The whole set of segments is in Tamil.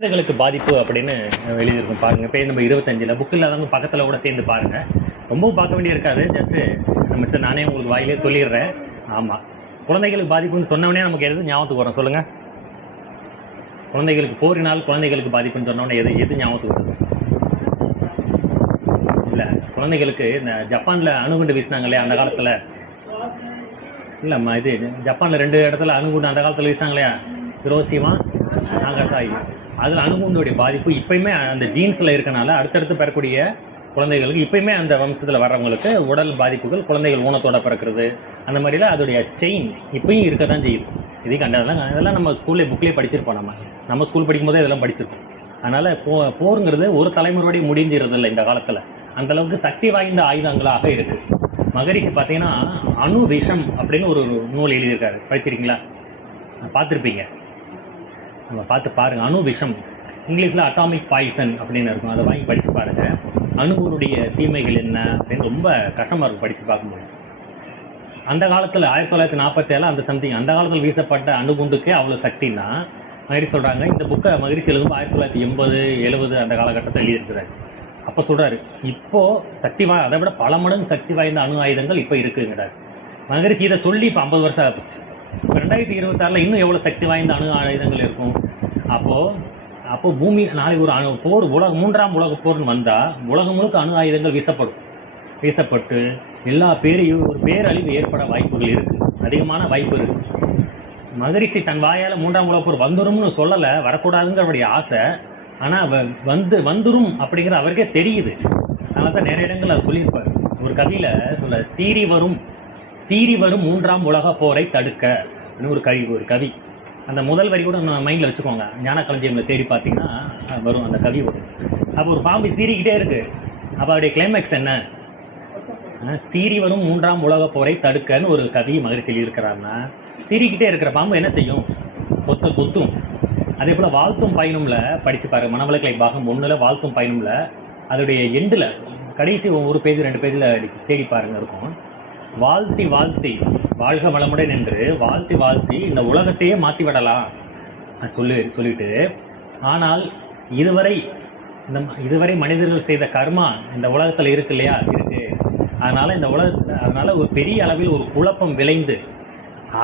குழந்தைகளுக்கு பாதிப்பு அப்படின்னு எழுதியிருக்கும் பாருங்கள். பேஜ் நம்பர் 25 புக் இல்லாதவங்க பக்கத்தில் கூட சேர்ந்து பாருங்கள். ரொம்பவும் பார்க்க வேண்டிய இருக்காது. ஜஸ்ட்டு நம்ம நானே உங்களுக்கு வாயிலே சொல்லிடுறேன். ஆமாம், குழந்தைகளுக்கு பாதிப்புன்னு சொன்னவொடனே நமக்கு எது ஞாபகத்துக்கு வரும் சொல்லுங்கள்? குழந்தைகளுக்கு போரினால் குழந்தைகளுக்கு பாதிப்புன்னு சொன்னோடனே எது ஞாபகத்துக்கு வருது? இல்லை, குழந்தைகளுக்கு இந்த ஜப்பானில் அணுகுண்டு வீசினாங்க இல்லையா அந்த காலத்தில்? இல்லைம்மா, இது ஜப்பானில் 2 இடத்துல அணுகுண்டு அந்த காலத்தில் வீசினாங்க இல்லையா? ஹிரோஷிமா, நாகசாகி. அதில் அணுகுண்டுடைய பாதிப்பு இப்போயுமே அந்த ஜீன்ஸில் இருக்கனால அடுத்தடுத்து பெறக்கூடிய குழந்தைகளுக்கு இப்போயுமே அந்த வம்சத்தில் வர்றவங்களுக்கு உடல் பாதிப்புகள், குழந்தைகள் ஊனத்தோட பிறக்கிறது, அந்த மாதிரிலாம் அதோடைய செயின் இப்போயும் இருக்க தான் செய்யுது. இதே இதெல்லாம் நம்ம ஸ்கூல்லேயே புக்லேயே படிச்சிருப்போம். நம்ம ஸ்கூல் படிக்கும்போதே இதெல்லாம் படிச்சிருப்போம். அதனால் போருங்கிறது ஒரு தலைமுறையோடய முடிஞ்சிருது இல்லை இந்த காலத்தில். அந்தளவுக்கு சக்தி வாய்ந்த ஆயுதங்களாக இருக்குது. மகரிஷி பார்த்தீங்கன்னா அணு விஷம் அப்படின்னு ஒரு நூல் எழுதியிருக்காரு. படிச்சிருக்கீங்களா? பார்த்துருப்பீங்க. நம்ம பார்த்து பாருங்கள். அணு விஷம், இங்கிலீஷில் அட்டாமிக் பாய்சன் அப்படின்னு இருக்கும். அதை வாங்கி படித்து பாருங்கள். அணுகுடைய தீமைகள் என்ன அப்படின்னு ரொம்ப கஷ்டமாக இருக்கும் படித்து பார்க்கும்போது. அந்த காலத்தில் 1947 அந்த சம்திங் அந்த காலத்தில் வீசப்பட்ட அணுகுண்டுக்கே அவ்வளோ சக்தின்னா மகரிஷி சொல்கிறாங்க. இந்த புக்கை மகரிஷி எழுதும்போது 1980, 70 அந்த காலகட்டத்தில் எழுதியிருக்கிறார். அப்போ சொல்கிறாரு, இப்போது அதை விட பல மடங்கு சக்தி வாய்ந்த அணு ஆயுதங்கள் இப்போ இருக்குங்கிறார் மகரிஷி. இதை சொல்லி இப்போ 50 வருஷம் ஆகிடுச்சு. இப்போ 2026 இன்னும் எவ்வளோ சக்தி வாய்ந்த அணு ஆயுதங்கள் இருக்கும்? அப்போது பூமி நாளைக்கு ஒரு போர், மூன்றாம் உலக போர்னு வந்தால் உலகம் முழுக்க அணு ஆயுதங்கள் வீசப்பட்டு எல்லா ஒரு பேரழிவு ஏற்பட வாய்ப்புகள் இருக்குது, அதிகமான வாய்ப்பு இருக்குது. மகரிஷி தன் வாயால் 3ஆம் உலக போர் வந்துரும்னு சொல்லலை, வரக்கூடாதுங்கிறவருடைய ஆசை. ஆனால் வந்துரும் அப்படிங்கிற அவருக்கே தெரியுது. அதனால தான் நிறைய இடங்கள் அதை சொல்லியிருப்பார். ஒரு கவியில் சொல்ல, சீறி வரும் 3ஆம் உலக போரை தடுக்க அப்படின்னு ஒரு கவி. அந்த முதல் வரி கூட நம்ம மைண்டில் வச்சுக்கோங்க. ஞானக்களஞ்சியமில் தேடி பார்த்தீங்கன்னா வரும் அந்த கவி வரும். அப்போ ஒரு பாம்பு சீறிக்கிட்டே இருக்குது. அப்போ அவருடைய கிளைமேக்ஸ் என்ன? சீறி வரும் 3ஆம் உலக போரை தடுக்கன்னு ஒரு கவி மகரிஷி எழுதியிருக்கிறாருன்னா, சீறிக்கிட்டே இருக்கிற பாம்பு என்ன செய்யும்? கொத்தும். அதே போல் வாழ்த்தும் பயனும்ல படித்து பாருங்கள். மனவளக்கலை பாகம் 1 வாழ்த்தும் பயனும்ல அதோடைய எண்டில் கடைசி ஒரு பேஜ் 2 பேஜில் தேடி பாருங்கள் இருக்கும். வாழ்த்தி வாழ்க வளமுடன் என்று வாழ்த்தி இந்த உலகத்தையே மாற்றி விடலாம் சொல்லிட்டு, ஆனால் இதுவரை மனிதர்கள் செய்த கர்மா இந்த உலகத்தில் இருக்கு இல்லையா? இருக்குது. அதனால் ஒரு பெரிய அளவில் ஒரு குழப்பம் விளைந்து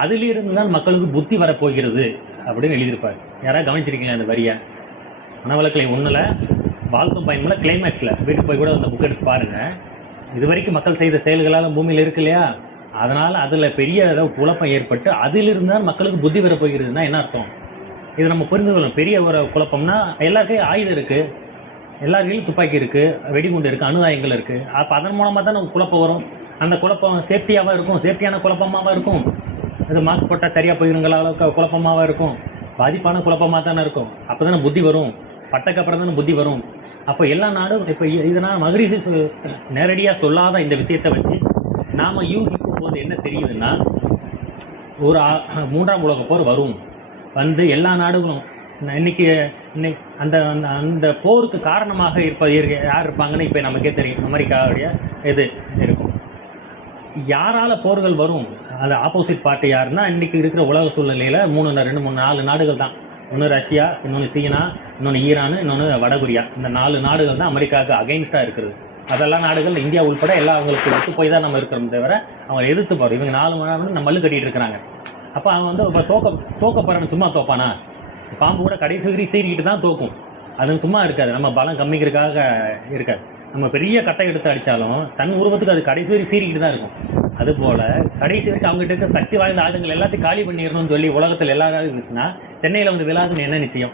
அதிலிருந்து தான் மக்களுக்கு புத்தி வரப்போகிறது அப்படின்னு எழுதியிருப்பார். யாராவது கவனிச்சிருக்கீங்களா இந்த வரியை? மனவளக்கலை 1 வாழ்த்தும் பயனுள்ள கிளைமேக்ஸில் வீட்டுக்கு போய் கூட அந்த புக் எடுத்து பாருங்கள். இது வரைக்கும் மக்கள் செய்த செயல்களால் பூமியில் இருக்கு இல்லையா? அதனால் அதில் பெரிய குழப்பம் ஏற்பட்டு அதிலிருந்து தான் மக்களுக்கு புத்தி வரப்போகிறதுனா என்ன அர்த்தம்? இது நம்ம புரிந்து கொள்ளணும். பெரிய ஒரு குழப்பம்னா எல்லாருக்கையும் ஆயுதம் இருக்குது, எல்லாருக்கையும் துப்பாக்கி இருக்குது, வெடிகுண்டு இருக்குது, அணுதாயங்கள் இருக்குது. அப்போ அதன் மூலமாக தான் நமக்கு குழப்பம் வரும். அந்த குழப்பம் சேஃப்டியாகவும் இருக்கும், சேஃப்டியான குழப்பமாகவும் இருக்கும். இது மாசு போட்டால் சரியாக போயிருங்களால குழப்பமாகவும் இருக்கும், பாதிப்பான குழப்பமாக தானே இருக்கும். அப்போ தானே புத்தி வரும், பட்டக்கப்புறம் தானே புத்தி வரும். அப்போ எல்லா நாடும் இப்போ இதனால் மகரிஷி நேரடியாக சொல்லாத இந்த விஷயத்தை வச்சு நாம் யூகிக்கும் போது என்ன தெரியுதுன்னா, ஒரு 3ஆம் உலக போர் வந்து எல்லா நாடுகளும் இன்னைக்கு அந்த போருக்கு காரணமாக யார் இருப்பாங்கன்னு இப்போ நமக்கே தெரியும். அமெரிக்காவுடைய இது இருக்கும். யாரால் போர்கள் வரும்? அது ஆப்போசிட் பார்ட்டி யாருன்னா, இன்றைக்கி இருக்கிற உலக சூழ்நிலையில் 4 நாடுகள் தான். ஒன்று ரஷ்யா, இன்னொன்று சீனா, இன்னொன்று ஈரான், இன்னொன்று வடகொரியா. இந்த 4 நாடுகள் தான் அமெரிக்காவுக்கு அகெயின்ஸ்டாக இருக்குது. அதெல்லாம் நாடுகள் இந்தியா உள்பட எல்லாம் அவங்களுக்கு ஒத்து போய் தான் நம்ம இருக்கிறோம் தவிர அவங்க எதிர்த்து போகிறோம். இவங்க 4 நாடு நம்ம மல்லு கட்டிகிட்டு இருக்கிறாங்க. அப்போ அவன் இப்போ தோக்க போகிறவன் சும்மா தோப்பானா? பாம்பு கூட கடைசி வரை சீறிக்கிட்டு தான் தோக்கும். அது சும்மா இருக்காது, நம்ம பலம் கம்மிக்கிறதுக்காக இருக்காது. நம்ம பெரிய கட்டை எடுத்து அடித்தாலும் தன் உருவத்துக்கு அது கடைசி வரை சீறிக்கிட்டு தான் இருக்கும். அதுபோல் கடைசி வரைக்கும் அவங்ககிட்ட இருக்க சக்தி வாய்ந்த ஆயுதங்கள் எல்லாத்தையும் காலி பண்ணிடணும்னு சொல்லி உலகத்தில் எல்லாரும் இருந்துச்சுன்னா சென்னையில் விழாதுன்னு என்ன நிச்சயம்?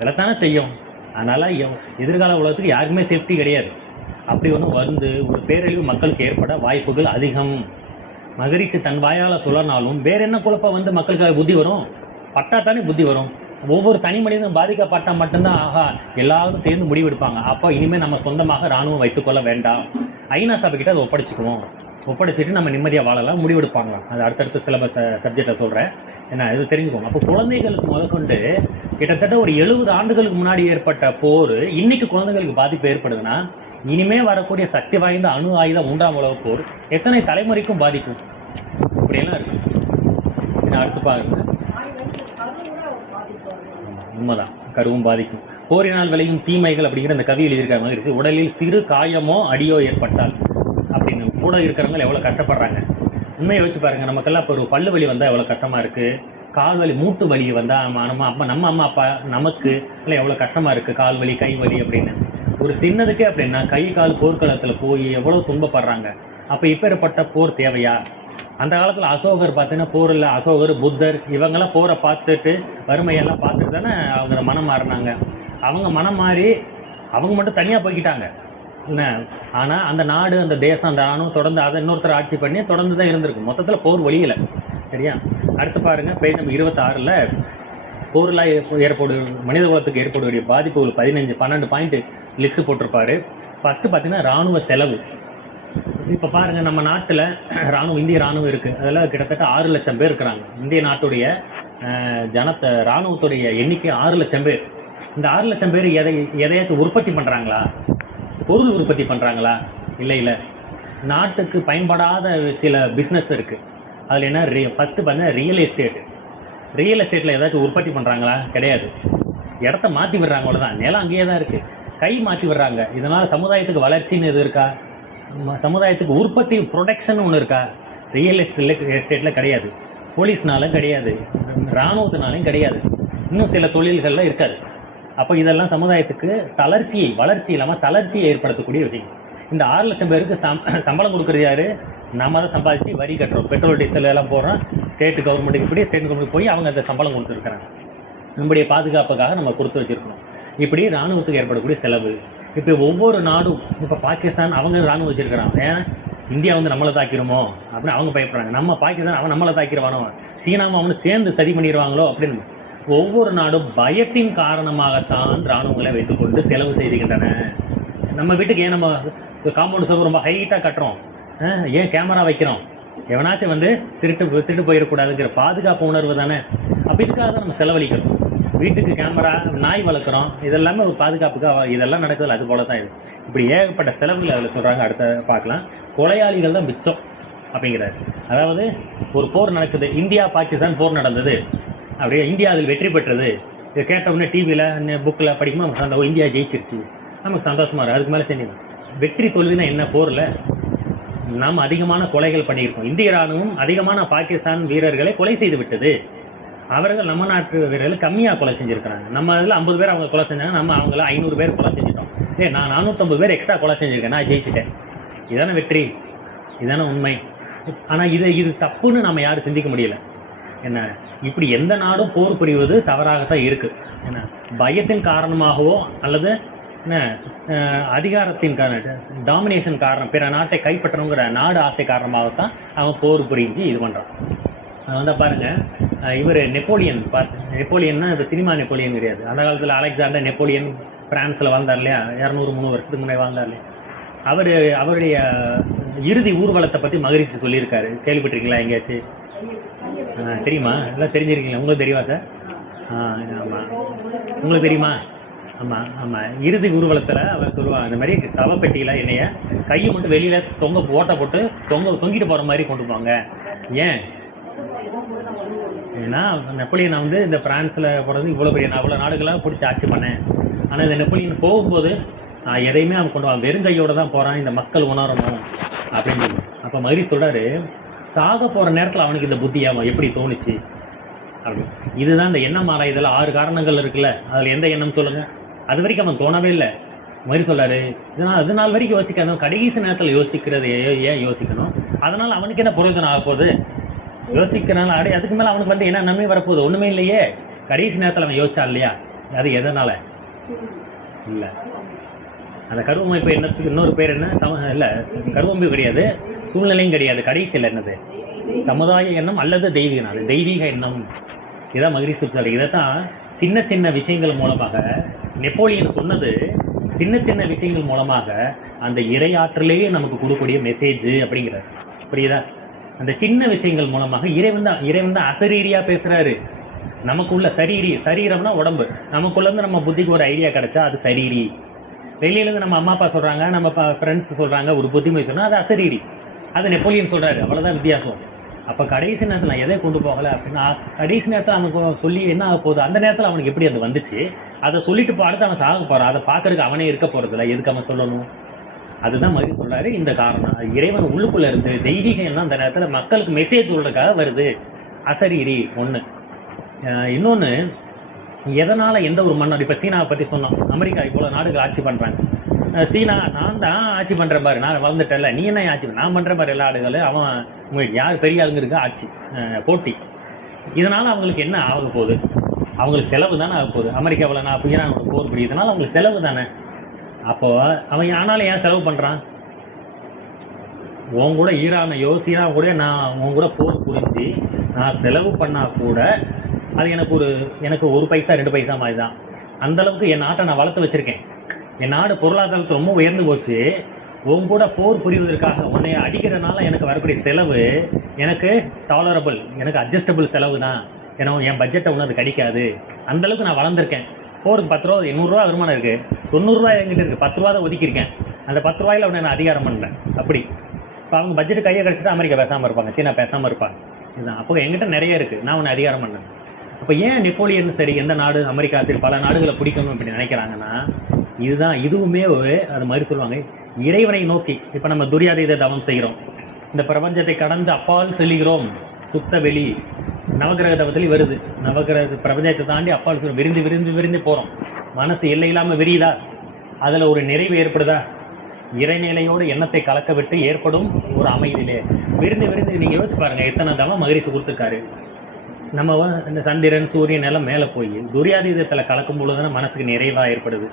விழத்தானே செய்யும். அதனால் எதிர்கால உலகத்துக்கு யாருக்குமே சேஃப்டி கிடையாது. அப்படி ஒரு பேரழிவு மக்களுக்கு ஏற்பட வாய்ப்புகள் அதிகம். மகரிஷி தன் வாயால் சொல்லனாலும் வேற என்ன குழப்பம் மக்களுக்கு புத்தி வரும்? பட்டா தானே புத்தி வரும். ஒவ்வொரு தனி மனிதனும் பாதிக்கப்பட்டால் மட்டும்தான் எல்லாரும் சேர்ந்து முடிவெடுப்பாங்க. அப்போ இனிமேல் நம்ம சொந்தமாக இராணுவம் வைத்துக்கொள்ள வேண்டாம், ஐநா சபைக்கிட்ட அதை ஒப்படைச்சிட்டு நம்ம நிம்மதியாக வாழலாம், முடிவெடுப்பாங்களாம். அது அடுத்தடுத்த சிலபஸ் சப்ஜெக்டை சொல்கிறேன், என்ன இது தெரிஞ்சுக்கோங்க. அப்போ குழந்தைகளுக்கு முதற்கொண்டு கிட்டத்தட்ட ஒரு 70 ஆண்டுகளுக்கு முன்னாடி ஏற்பட்ட போர் இன்னைக்கு குழந்தைகளுக்கு பாதிப்பு ஏற்படுதுன்னா, இனிமே வரக்கூடிய சக்தி வாய்ந்த அணு ஆயுதம் 3ஆம் உலக போர் எத்தனை தலைமுறைக்கும் பாதிக்கும்? இப்படியெல்லாம் இருக்கு. அடுத்து பாருங்க. உண்மைதான். கருவும் பாதிக்கும். போரினால் விளையும் தீமைகள் அப்படிங்கிற அந்த கவி எழுதியிருக்கிற மாதிரி இருக்குது. உடலில் சிறு காயமோ அடியோ ஏற்பட்டால் அப்படின்னு கூட இருக்கிறவங்க எவ்வளோ கஷ்டப்படுறாங்க. உண்மையை யோசிச்சு பாருங்கள். நமக்கெல்லாம் இப்போ ஒரு பல்லு வலி வந்தால் எவ்வளோ கஷ்டமாக இருக்குது, கால் வலி மூட்டு வலி வந்தால் நம்ம அம்மா அப்பா நமக்கு இல்லை எவ்வளோ கஷ்டமாக இருக்குது, கால் வலி கை வலி அப்படின்னு. ஒரு சின்னதுக்கே அப்படின்னா கை கால் போர்க்களத்தில் போய் எவ்வளோ துன்பப்படுறாங்க. அப்போ இப்பேற்பட்ட போர் தேவையா? அந்த காலத்தில் அசோகர் பார்த்தீங்கன்னா போரில் அசோகர் புத்தர் இவங்கெல்லாம் போரை பார்த்துட்டு வறுமையெல்லாம் பார்த்துட்டு தானே அவங்க மனம் மாறினாங்க. அவங்க மனம் மாறி அவங்க மட்டும் தனியாக போய்கிட்டாங்க என்ன. ஆனால் அந்த நாடு அந்த தேசம் அந்த ராணுவம் தொடர்ந்து அதை இன்னொருத்தர் ஆட்சி பண்ணி தொடர்ந்து தான் இருந்திருக்கு. மொத்தத்தில் போர் ஒழியலை. சரியா? அடுத்து பாருங்கள், பேஜ் நம்பர் 26 போரில் மனித குலத்துக்கு ஏற்படக்கூடிய பாதிப்பு ஒரு 12 பாயிண்ட் லிஸ்ட்டு போட்டிருப்பாரு. ஃபஸ்ட்டு பார்த்தீங்கன்னா இராணுவ செலவு. இப்போ பாருங்கள், நம்ம நாட்டில் இராணுவம் இந்திய இராணுவம் இருக்குது. அதில் கிட்டத்தட்ட 6 லட்சம் பேர் இருக்கிறாங்க. இந்திய நாட்டுடைய இராணுவத்துடைய எண்ணிக்கை 6 லட்சம் பேர். இந்த 6 லட்சம் பேர் எதையாச்சும் உற்பத்தி பண்ணுறாங்களா? பொருள் உற்பத்தி பண்ணுறாங்களா? இல்லை. நாட்டுக்கு பயன்படாத சில பிஸ்னஸ் இருக்குது. அதில் என்ன ஃபஸ்ட்டு பார்த்தீங்கன்னா ரியல் எஸ்டேட்டில் ஏதாச்சும் உற்பத்தி பண்ணுறாங்களா? கிடையாது. இடத்த மாற்றி விடுறாங்க, அவ்வளோதான். நிலம் அங்கேயே தான் இருக்குது, கை மாற்றி விடுறாங்க. இதனால் சமுதாயத்துக்கு வளர்ச்சின்னு எது இருக்கா? சமுதாயத்துக்கு உற்பத்தி ப்ரொடக்ஷன் ஒன்று இருக்கா? ரியல் எஸ்டேட்டில் கிடையாது. போலீஸ்னாலும் கிடையாது, இராணுவத்தினாலும் கிடையாது, இன்னும் சில தொழில்களில் இருக்காது. அப்போ இதெல்லாம் சமுதாயத்துக்கு வளர்ச்சி இல்லாமல் தளர்ச்சியை ஏற்படுத்தக்கூடிய விஷயம். இந்த 6 லட்சம் பேருக்கு சம்பளம் கொடுக்குறது யார்? நம்ம தான் சம்பாதிச்சு வரி கட்டுறோம். பெட்ரோல் டீசல் எல்லாம் போடுறோம். ஸ்டேட் கவர்மெண்ட்டுக்கு போய் அவங்க அந்த சம்பளம் கொடுத்துருக்குறாங்க. நம்முடைய பாதுகாப்புக்காக நம்ம கொடுத்து வச்சுருக்கணும். இப்படி இராணுவத்துக்கு ஏற்படக்கூடிய செலவு. இப்போ ஒவ்வொரு நாடும், இப்போ பாகிஸ்தான் அவங்க இராணுவம் வச்சுருக்கிறாங்க. ஏன்னா இந்தியா நம்மளை தாக்கிடுமோ அப்படின்னு அவங்க பயப்படுறாங்க. நம்ம பாகிஸ்தான் அவன் நம்மளை தாக்கிடுவானோ, சீனாவும் அவனு சேர்ந்து சரி பண்ணிடுவாங்களோ அப்படின்னு. ஒவ்வொரு நாடும் பயத்தின் காரணமாகத்தான் இராணுவங்களை வைத்துக்கொண்டு செலவு செய்துகின்றன. நம்ம வீட்டுக்கு ஏன் நம்ம காம்பவுண்ட் சுவர் ரொம்ப ஹைட்டாக கட்டுறோம்? ஏன் கேமரா வைக்கிறோம்? எவனாச்சும் திருட்டு போயிடக்கூடாதுங்கிற பாதுகாப்பு உணர்வு தானே. அப்போ இதுக்காக தான் நம்ம செலவழிக்கிறோம். வீட்டுக்கு கேமரா, நாய் வளர்க்குறோம், இதெல்லாமே ஒரு பாதுகாப்புக்காக இதெல்லாம் நடக்குது. அது போல தான் இது. இப்படி ஏகப்பட்ட செலவுகள் அதில் சொல்கிறாங்க. அடுத்த பார்க்கலாம். கொலையாளிகள் தான் மிச்சம் அப்படிங்கிறாரு. அதாவது ஒரு போர் நடக்குது, இந்தியா பாகிஸ்தான் போர் நடந்தது, அப்படியே இந்தியா அதில் வெற்றி பெற்றது. இதை கேட்டவுடனே டிவியில் புக்கில் படிக்கும்போது நமக்கு அந்த இந்தியா ஜெயிச்சிருச்சு, நமக்கு சந்தோஷமாக இருக்குது. அதுக்கு மேலே செஞ்சு வெற்றி தோல்வினா என்ன? போரில் நாம் அதிகமான கொலைகள் பண்ணியிருக்கோம். இந்திய இராணுவம் அதிகமான பாகிஸ்தான் வீரர்களை கொலை செய்து விட்டது. அவர்கள் நம்ம நாட்டு வீரர்கள் கம்மியாக கொலை செஞ்சுருக்கிறாங்க. நம்ம அதில் 50 பேர் அவங்க கொலை செஞ்சாங்க, நம்ம அவங்கள 500 பேர் கொலை செஞ்சிட்டோம். நான் 450 பேர் எக்ஸ்ட்ரா கொலை செஞ்சுருக்கேன், நான் ஜெயிச்சிட்டேன். இதான வெற்றி, இதான உண்மை. ஆனால் இது தப்புன்னு நம்ம யாரும் சிந்திக்க முடியல. என்ன, இப்படி எந்த நாடும் போர் புரிவது தவறாகத்தான் இருக்குது. என்ன, பயத்தின் காரணமாகவோ அல்லது என்ன அதிகாரத்தின் டாமினேஷன் காரணம், பிற நாட்டை கைப்பற்றணுங்கிற நாடு ஆசை காரணமாகத்தான் அவன் போர் புரிஞ்சு இது பண்ணுறான். பாருங்கள், இவர் நெப்போலியன்னா இந்த சினிமா நெப்போலியன் கிடையாது. அந்த காலத்தில் அலெக்சாண்டர் நெப்போலியன் பிரான்ஸில் வாழ்ந்தார் இல்லையா, 200-300 வருஷத்துக்கு முன்னாடி வாழ்ந்தார் இல்லையா. அவருடைய இறுதி ஊர்வலத்தை பற்றி மகரிஷி சொல்லியிருக்காரு. கேள்விப்பட்டிருக்கீங்களா எங்கேயாச்சும்? தெரியுமா? எல்லாம் தெரிஞ்சிருக்கீங்களா? உங்களுக்கு தெரியுமா சார்? ஆமாம், உங்களுக்கு தெரியுமா? ஆமாம். இறுதி ஊர்வலத்தில் அவர் சொல்லுவாங்க, இந்த மாதிரி சவப்பெட்டியில் என்னைய கையை மட்டும் வெளியில் ஓட்டை போட்டு தொங்கிட்டு போகிற மாதிரி கொண்டு போவாங்க. ஏன்? ஏன்னா நெப்போலியன் இந்த பிரான்ஸில் போகிறது இவ்வளோ பெரிய அவ்வளோ நாடுகளாக பிடிச்சி ஆட்சி பண்ணேன். ஆனால் இந்த நெப்போலியன் போகும்போது எதையுமே அவன் கொண்டு வெறுங்கையோடு தான் போகிறான், இந்த மக்கள் உணரணும் அப்படின்னு சொல்லி. அப்போ மகரிஷி சொல்கிறாரு, சாக போகிற நேரத்தில் அவனுக்கு இந்த புத்தி அவன் எப்படி தோணுச்சு அப்படின்னு. இதுதான் இந்த எண்ணம் ஆராய்தல். 6 காரணங்கள் இருக்குல்ல, அதில் எந்த எண்ணம் சொல்லுங்கள்? அது வரைக்கும் அவன் தோணவே இல்லை. மகரிஷி சொல்கிறாரு, அது நாள் வரைக்கும் யோசிக்கணும், கடைசி நேரத்தில் யோசிக்கிறது ஏன் யோசிக்கணும்? அதனால் அவனுக்கு என்ன பிரயோஜனம் ஆக போகுது? யோசிக்கிறனால அதுக்கு மேலே அவனுக்கு என்ன நன்மை வரப்போகுது? ஒன்றுமே இல்லையே. கடைசி நேரத்தில் அவன் யோசிச்சான் இல்லையா? அது எதனால் இல்லை? அந்த கருவமைப்பு என்னத்துக்கு இன்னொரு பேர் என்ன? இல்லை, கருவமைப்பு கிடையாது, சூழ்நிலையும் கிடையாது. கடைசியில் என்னது? சமுதாய எண்ணம் அல்லது தெய்வீக எண்ணம். இதான் மகரிஷி சொல்கிறார். இதை தான் சின்ன சின்ன விஷயங்கள் மூலமாக நெப்போலியன் சொன்னது. சின்ன விஷயங்கள் மூலமாக அந்த இறையாற்றலையே நமக்கு கொடுக்கக்கூடிய மெசேஜ் அப்படிங்கிறார். புரியுதா? அந்த சின்ன விஷயங்கள் மூலமாக இறைவன் தான் அசரீரியாக பேசுகிறாரு. நமக்குள்ள சரீரம்னா உடம்பு. நமக்குள்ளேருந்து நம்ம புத்திக்கு ஒரு ஐடியா கிடச்சா அது சரீரி. வெளியிலேருந்து நம்ம அம்மா அப்பா சொல்கிறாங்க, நம்ம ஃப்ரெண்ட்ஸ் சொல்கிறாங்க, ஒரு புத்திமை சொன்னால் அது அசரீரி. அது நெப்போலியன் சொல்கிறாரு. அவ்வளோதான் வித்தியாசம். அப்போ கடைசி நேரத்தில் நான் எதை கொண்டு போகலை அப்படின்னா, கடைசி நேரத்தில் அவனுக்கு சொல்லி என்ன ஆக போகுது? அந்த நேரத்தில் அவனுக்கு எப்படி அது வந்துச்சு? அதை சொல்லிட்டு அடுத்து அவன் சாக போகிறான், அதை பார்க்கறதுக்கு அவனே இருக்க போகிறதில்ல, எதுக்கு அவன் சொல்லணும்? அதுதான் மாதிரி சொல்கிறாரு. இந்த காரணம் இறைவன் உள்ளுக்குள்ளே இருந்து தெய்வீகம் எல்லாம் அந்த நேரத்தில் மக்களுக்கு மெசேஜ் சொல்கிறதுக்காக வருது. அசரீரி ஒன்று. இன்னொன்று, எதனால் எந்த ஒரு மன்னர், இப்போ சீனாவை பற்றி சொன்னோம், அமெரிக்கா இவ்வளோ நாடுகள் ஆட்சி பண்ணுறாங்க. சீனா நான் தான் ஆட்சி பண்ணுற பாரு, நான் வளர்ந்துட்டல, நீ என்ன ஆட்சி நான் பண்ணுற பாரு எல்லா ஆடுகளும், அவன் உங்களுக்கு யார் பெரிய ஆளுங்க இருக்கா ஆட்சி போட்டி. இதனால் அவங்களுக்கு என்ன ஆக போகுது? அவங்களுக்கு செலவு தானே ஆக போகுது. அமெரிக்காவில் நான் ஈரானோட போர் புரியுது, இதனால் அவங்களுக்கு செலவு தானே. அப்போது அவன் ஆனாலும் ஏன் செலவு பண்ணுறான்? உன் கூட ஈரானையோ சீனா கூட நான் உன் கூட போர் புரிஞ்சு நான் செலவு பண்ணால் கூட அது எனக்கு ஒரு பைசா 2 பைசா மாதிரி தான். அந்தளவுக்கு என் நாட்டை நான் வளர்த்து வச்சுருக்கேன். என் நாடு பொருளாதாரத்தில் ரொம்ப உயர்ந்து போச்சு. உன் கூட போர் புரிவதற்காக உன்னை அடிக்கிறதுனால எனக்கு வரக்கூடிய செலவு எனக்கு டாலரபிள், எனக்கு அட்ஜஸ்டபிள் செலவு தான். ஏன்னா என் பட்ஜெட்டை ஒன்று அது கிடைக்காது. அந்தளவுக்கு நான் வளர்ந்துருக்கேன். போருக்கு 10 ரூபா 800 ரூபா வருமானம் இருக்குது, 90 ரூபா என்கிட்ட இருக்குது, 10 ரூபா தான் ஒதுக்கியிருக்கேன். அந்த 10 ரூபாயில் உடனே நான் அதிகாரம் பண்ணுறேன். அப்படி இப்போ அவங்க பட்ஜெட்டு கையை கிடச்சிட்டு அமெரிக்கா பேசாமல் இருப்பாங்க, சீனா பேசாமல் இருப்பாங்க. இதுதான். அப்போ என்கிட்ட நிறைய இருக்குது, நான் உன்னை அதிகாரம் பண்ணேன். அப்போ ஏன் நெப்போலியன் சரி எந்த நாடு அமெரிக்கா சரி பல நாடுகளை பிடிக்கணும் அப்படின்னு நினைக்கிறாங்கன்னா இதுதான். இதுவுமே அது மாதிரி சொல்லுவாங்க, இறைவனை நோக்கி. இப்போ நம்ம துரியாதீத தவம் செய்கிறோம், இந்த பிரபஞ்சத்தை கடந்து அப்பால் செல்கிறோம், சுத்த வெளி நவகிரக தவத்தில் வருது. நவகிரக பிரபஞ்சத்தை தாண்டி அப்பால் விரிந்து விரிந்து விரிந்து போகிறோம். மனசு எல்லை இல்லாமல் விரியுதா? அதில் ஒரு நிறைவு ஏற்படுதா? இறைநிலையோடு எண்ணத்தை கலக்க விட்டு ஏற்படும் ஒரு அமைதியிலே விரிந்து விரிந்து. நீங்கள் யோசிச்சு பாருங்கள், எத்தனை தவம் மகரிஷி கொடுத்துருக்காரு. நம்ம இந்த சந்திரன் சூரியன் எல்லாம் மேலே போய் துரியாதீதத்தில் கலக்கும் பொழுது தான் மனசுக்கு நிறைவாக ஏற்படுது.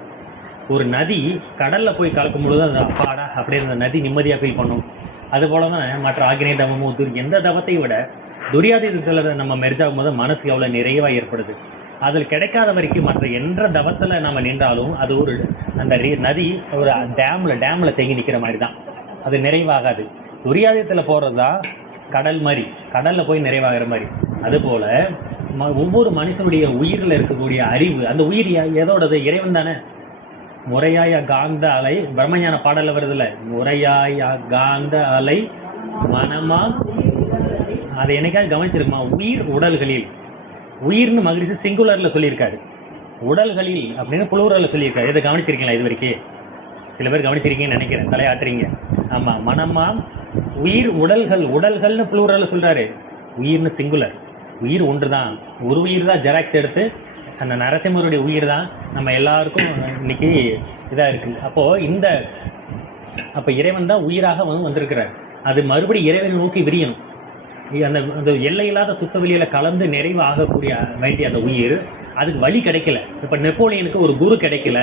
ஒரு நதி கடலில் போய் கலக்கும் பொழுது அது அப்பாடா அப்படியே அந்த நதி நிம்மதியாக ஃபீல் பண்ணும். அதுபோல தான் மற்ற ஆக்னேய தவமும் எந்த தவத்தை விட துரியாதீதத்தில் நம்ம மெர்ஜாகும் போது மனசுக்கு எவ்வளோ நிறைவாக ஏற்படுது. அதில் கிடைக்காத வரைக்கும் மற்ற எந்த தவத்தில் நம்ம நின்றாலும் அது ஒரு அந்த நதி ஒரு டேமில் தேங்கி நிற்கிற மாதிரி தான், அது நிறைவாகாது. துரியாதீதத்தில் போகிறது தான் கடல் மாதிரி, கடலில் போய் நிறைவாகிற மாதிரி. அதுபோல் ஒவ்வொரு மனுஷனுடைய உயிரில் இருக்கக்கூடிய அறிவு, அந்த உயிர் எதோடது? இறைவன் தானே. முறையாய காந்த அலை பிரம்மஞான பாடலில் வருதில்ல, முறையாய காந்த அலை மனமா, அதை என்னைக்காவது கவனிச்சிருக்குமா? உயிர் உடல்களில், உயிர்னு மகிழ்ச்சி சிங்குலரில் சொல்லியிருக்காரு, உடல்களில் அப்படின்னு புளூரலில் சொல்லியிருக்காரு. இதை கவனிச்சிருக்கீங்களா? இது வரைக்கும் சில பேர் கவனிச்சிருக்கீங்கன்னு நினைக்கிறேன், தலையாட்டுறீங்க. ஆமாம், மனமாம் உயிர் உடல்கள், உடல்கள்னு புளூரலில் சொல்கிறாரு, உயிர்னு சிங்குலர். உயிர் ஒன்று தான், ஒரு உயிர் தான் ஜெராக்ஸ் எடுத்து அந்த நரசிம்மருடைய உயிர் தான் நம்ம எல்லாருக்கும் இன்னைக்கு இதாக இருக்குது. அப்போது அப்போ இறைவன் தான் உயிராக வந்திருக்கிறார். அது மறுபடியும் இறைவனை நோக்கி விரியணும். அந்த எல்லையில்லாத சுத்த வெளியில் கலந்து நிறைவு ஆகக்கூடிய வேண்டிய அந்த உயிர், அதுக்கு வழி கிடைக்கல. இப்போ நெப்போலியனுக்கு ஒரு குரு கிடைக்கல,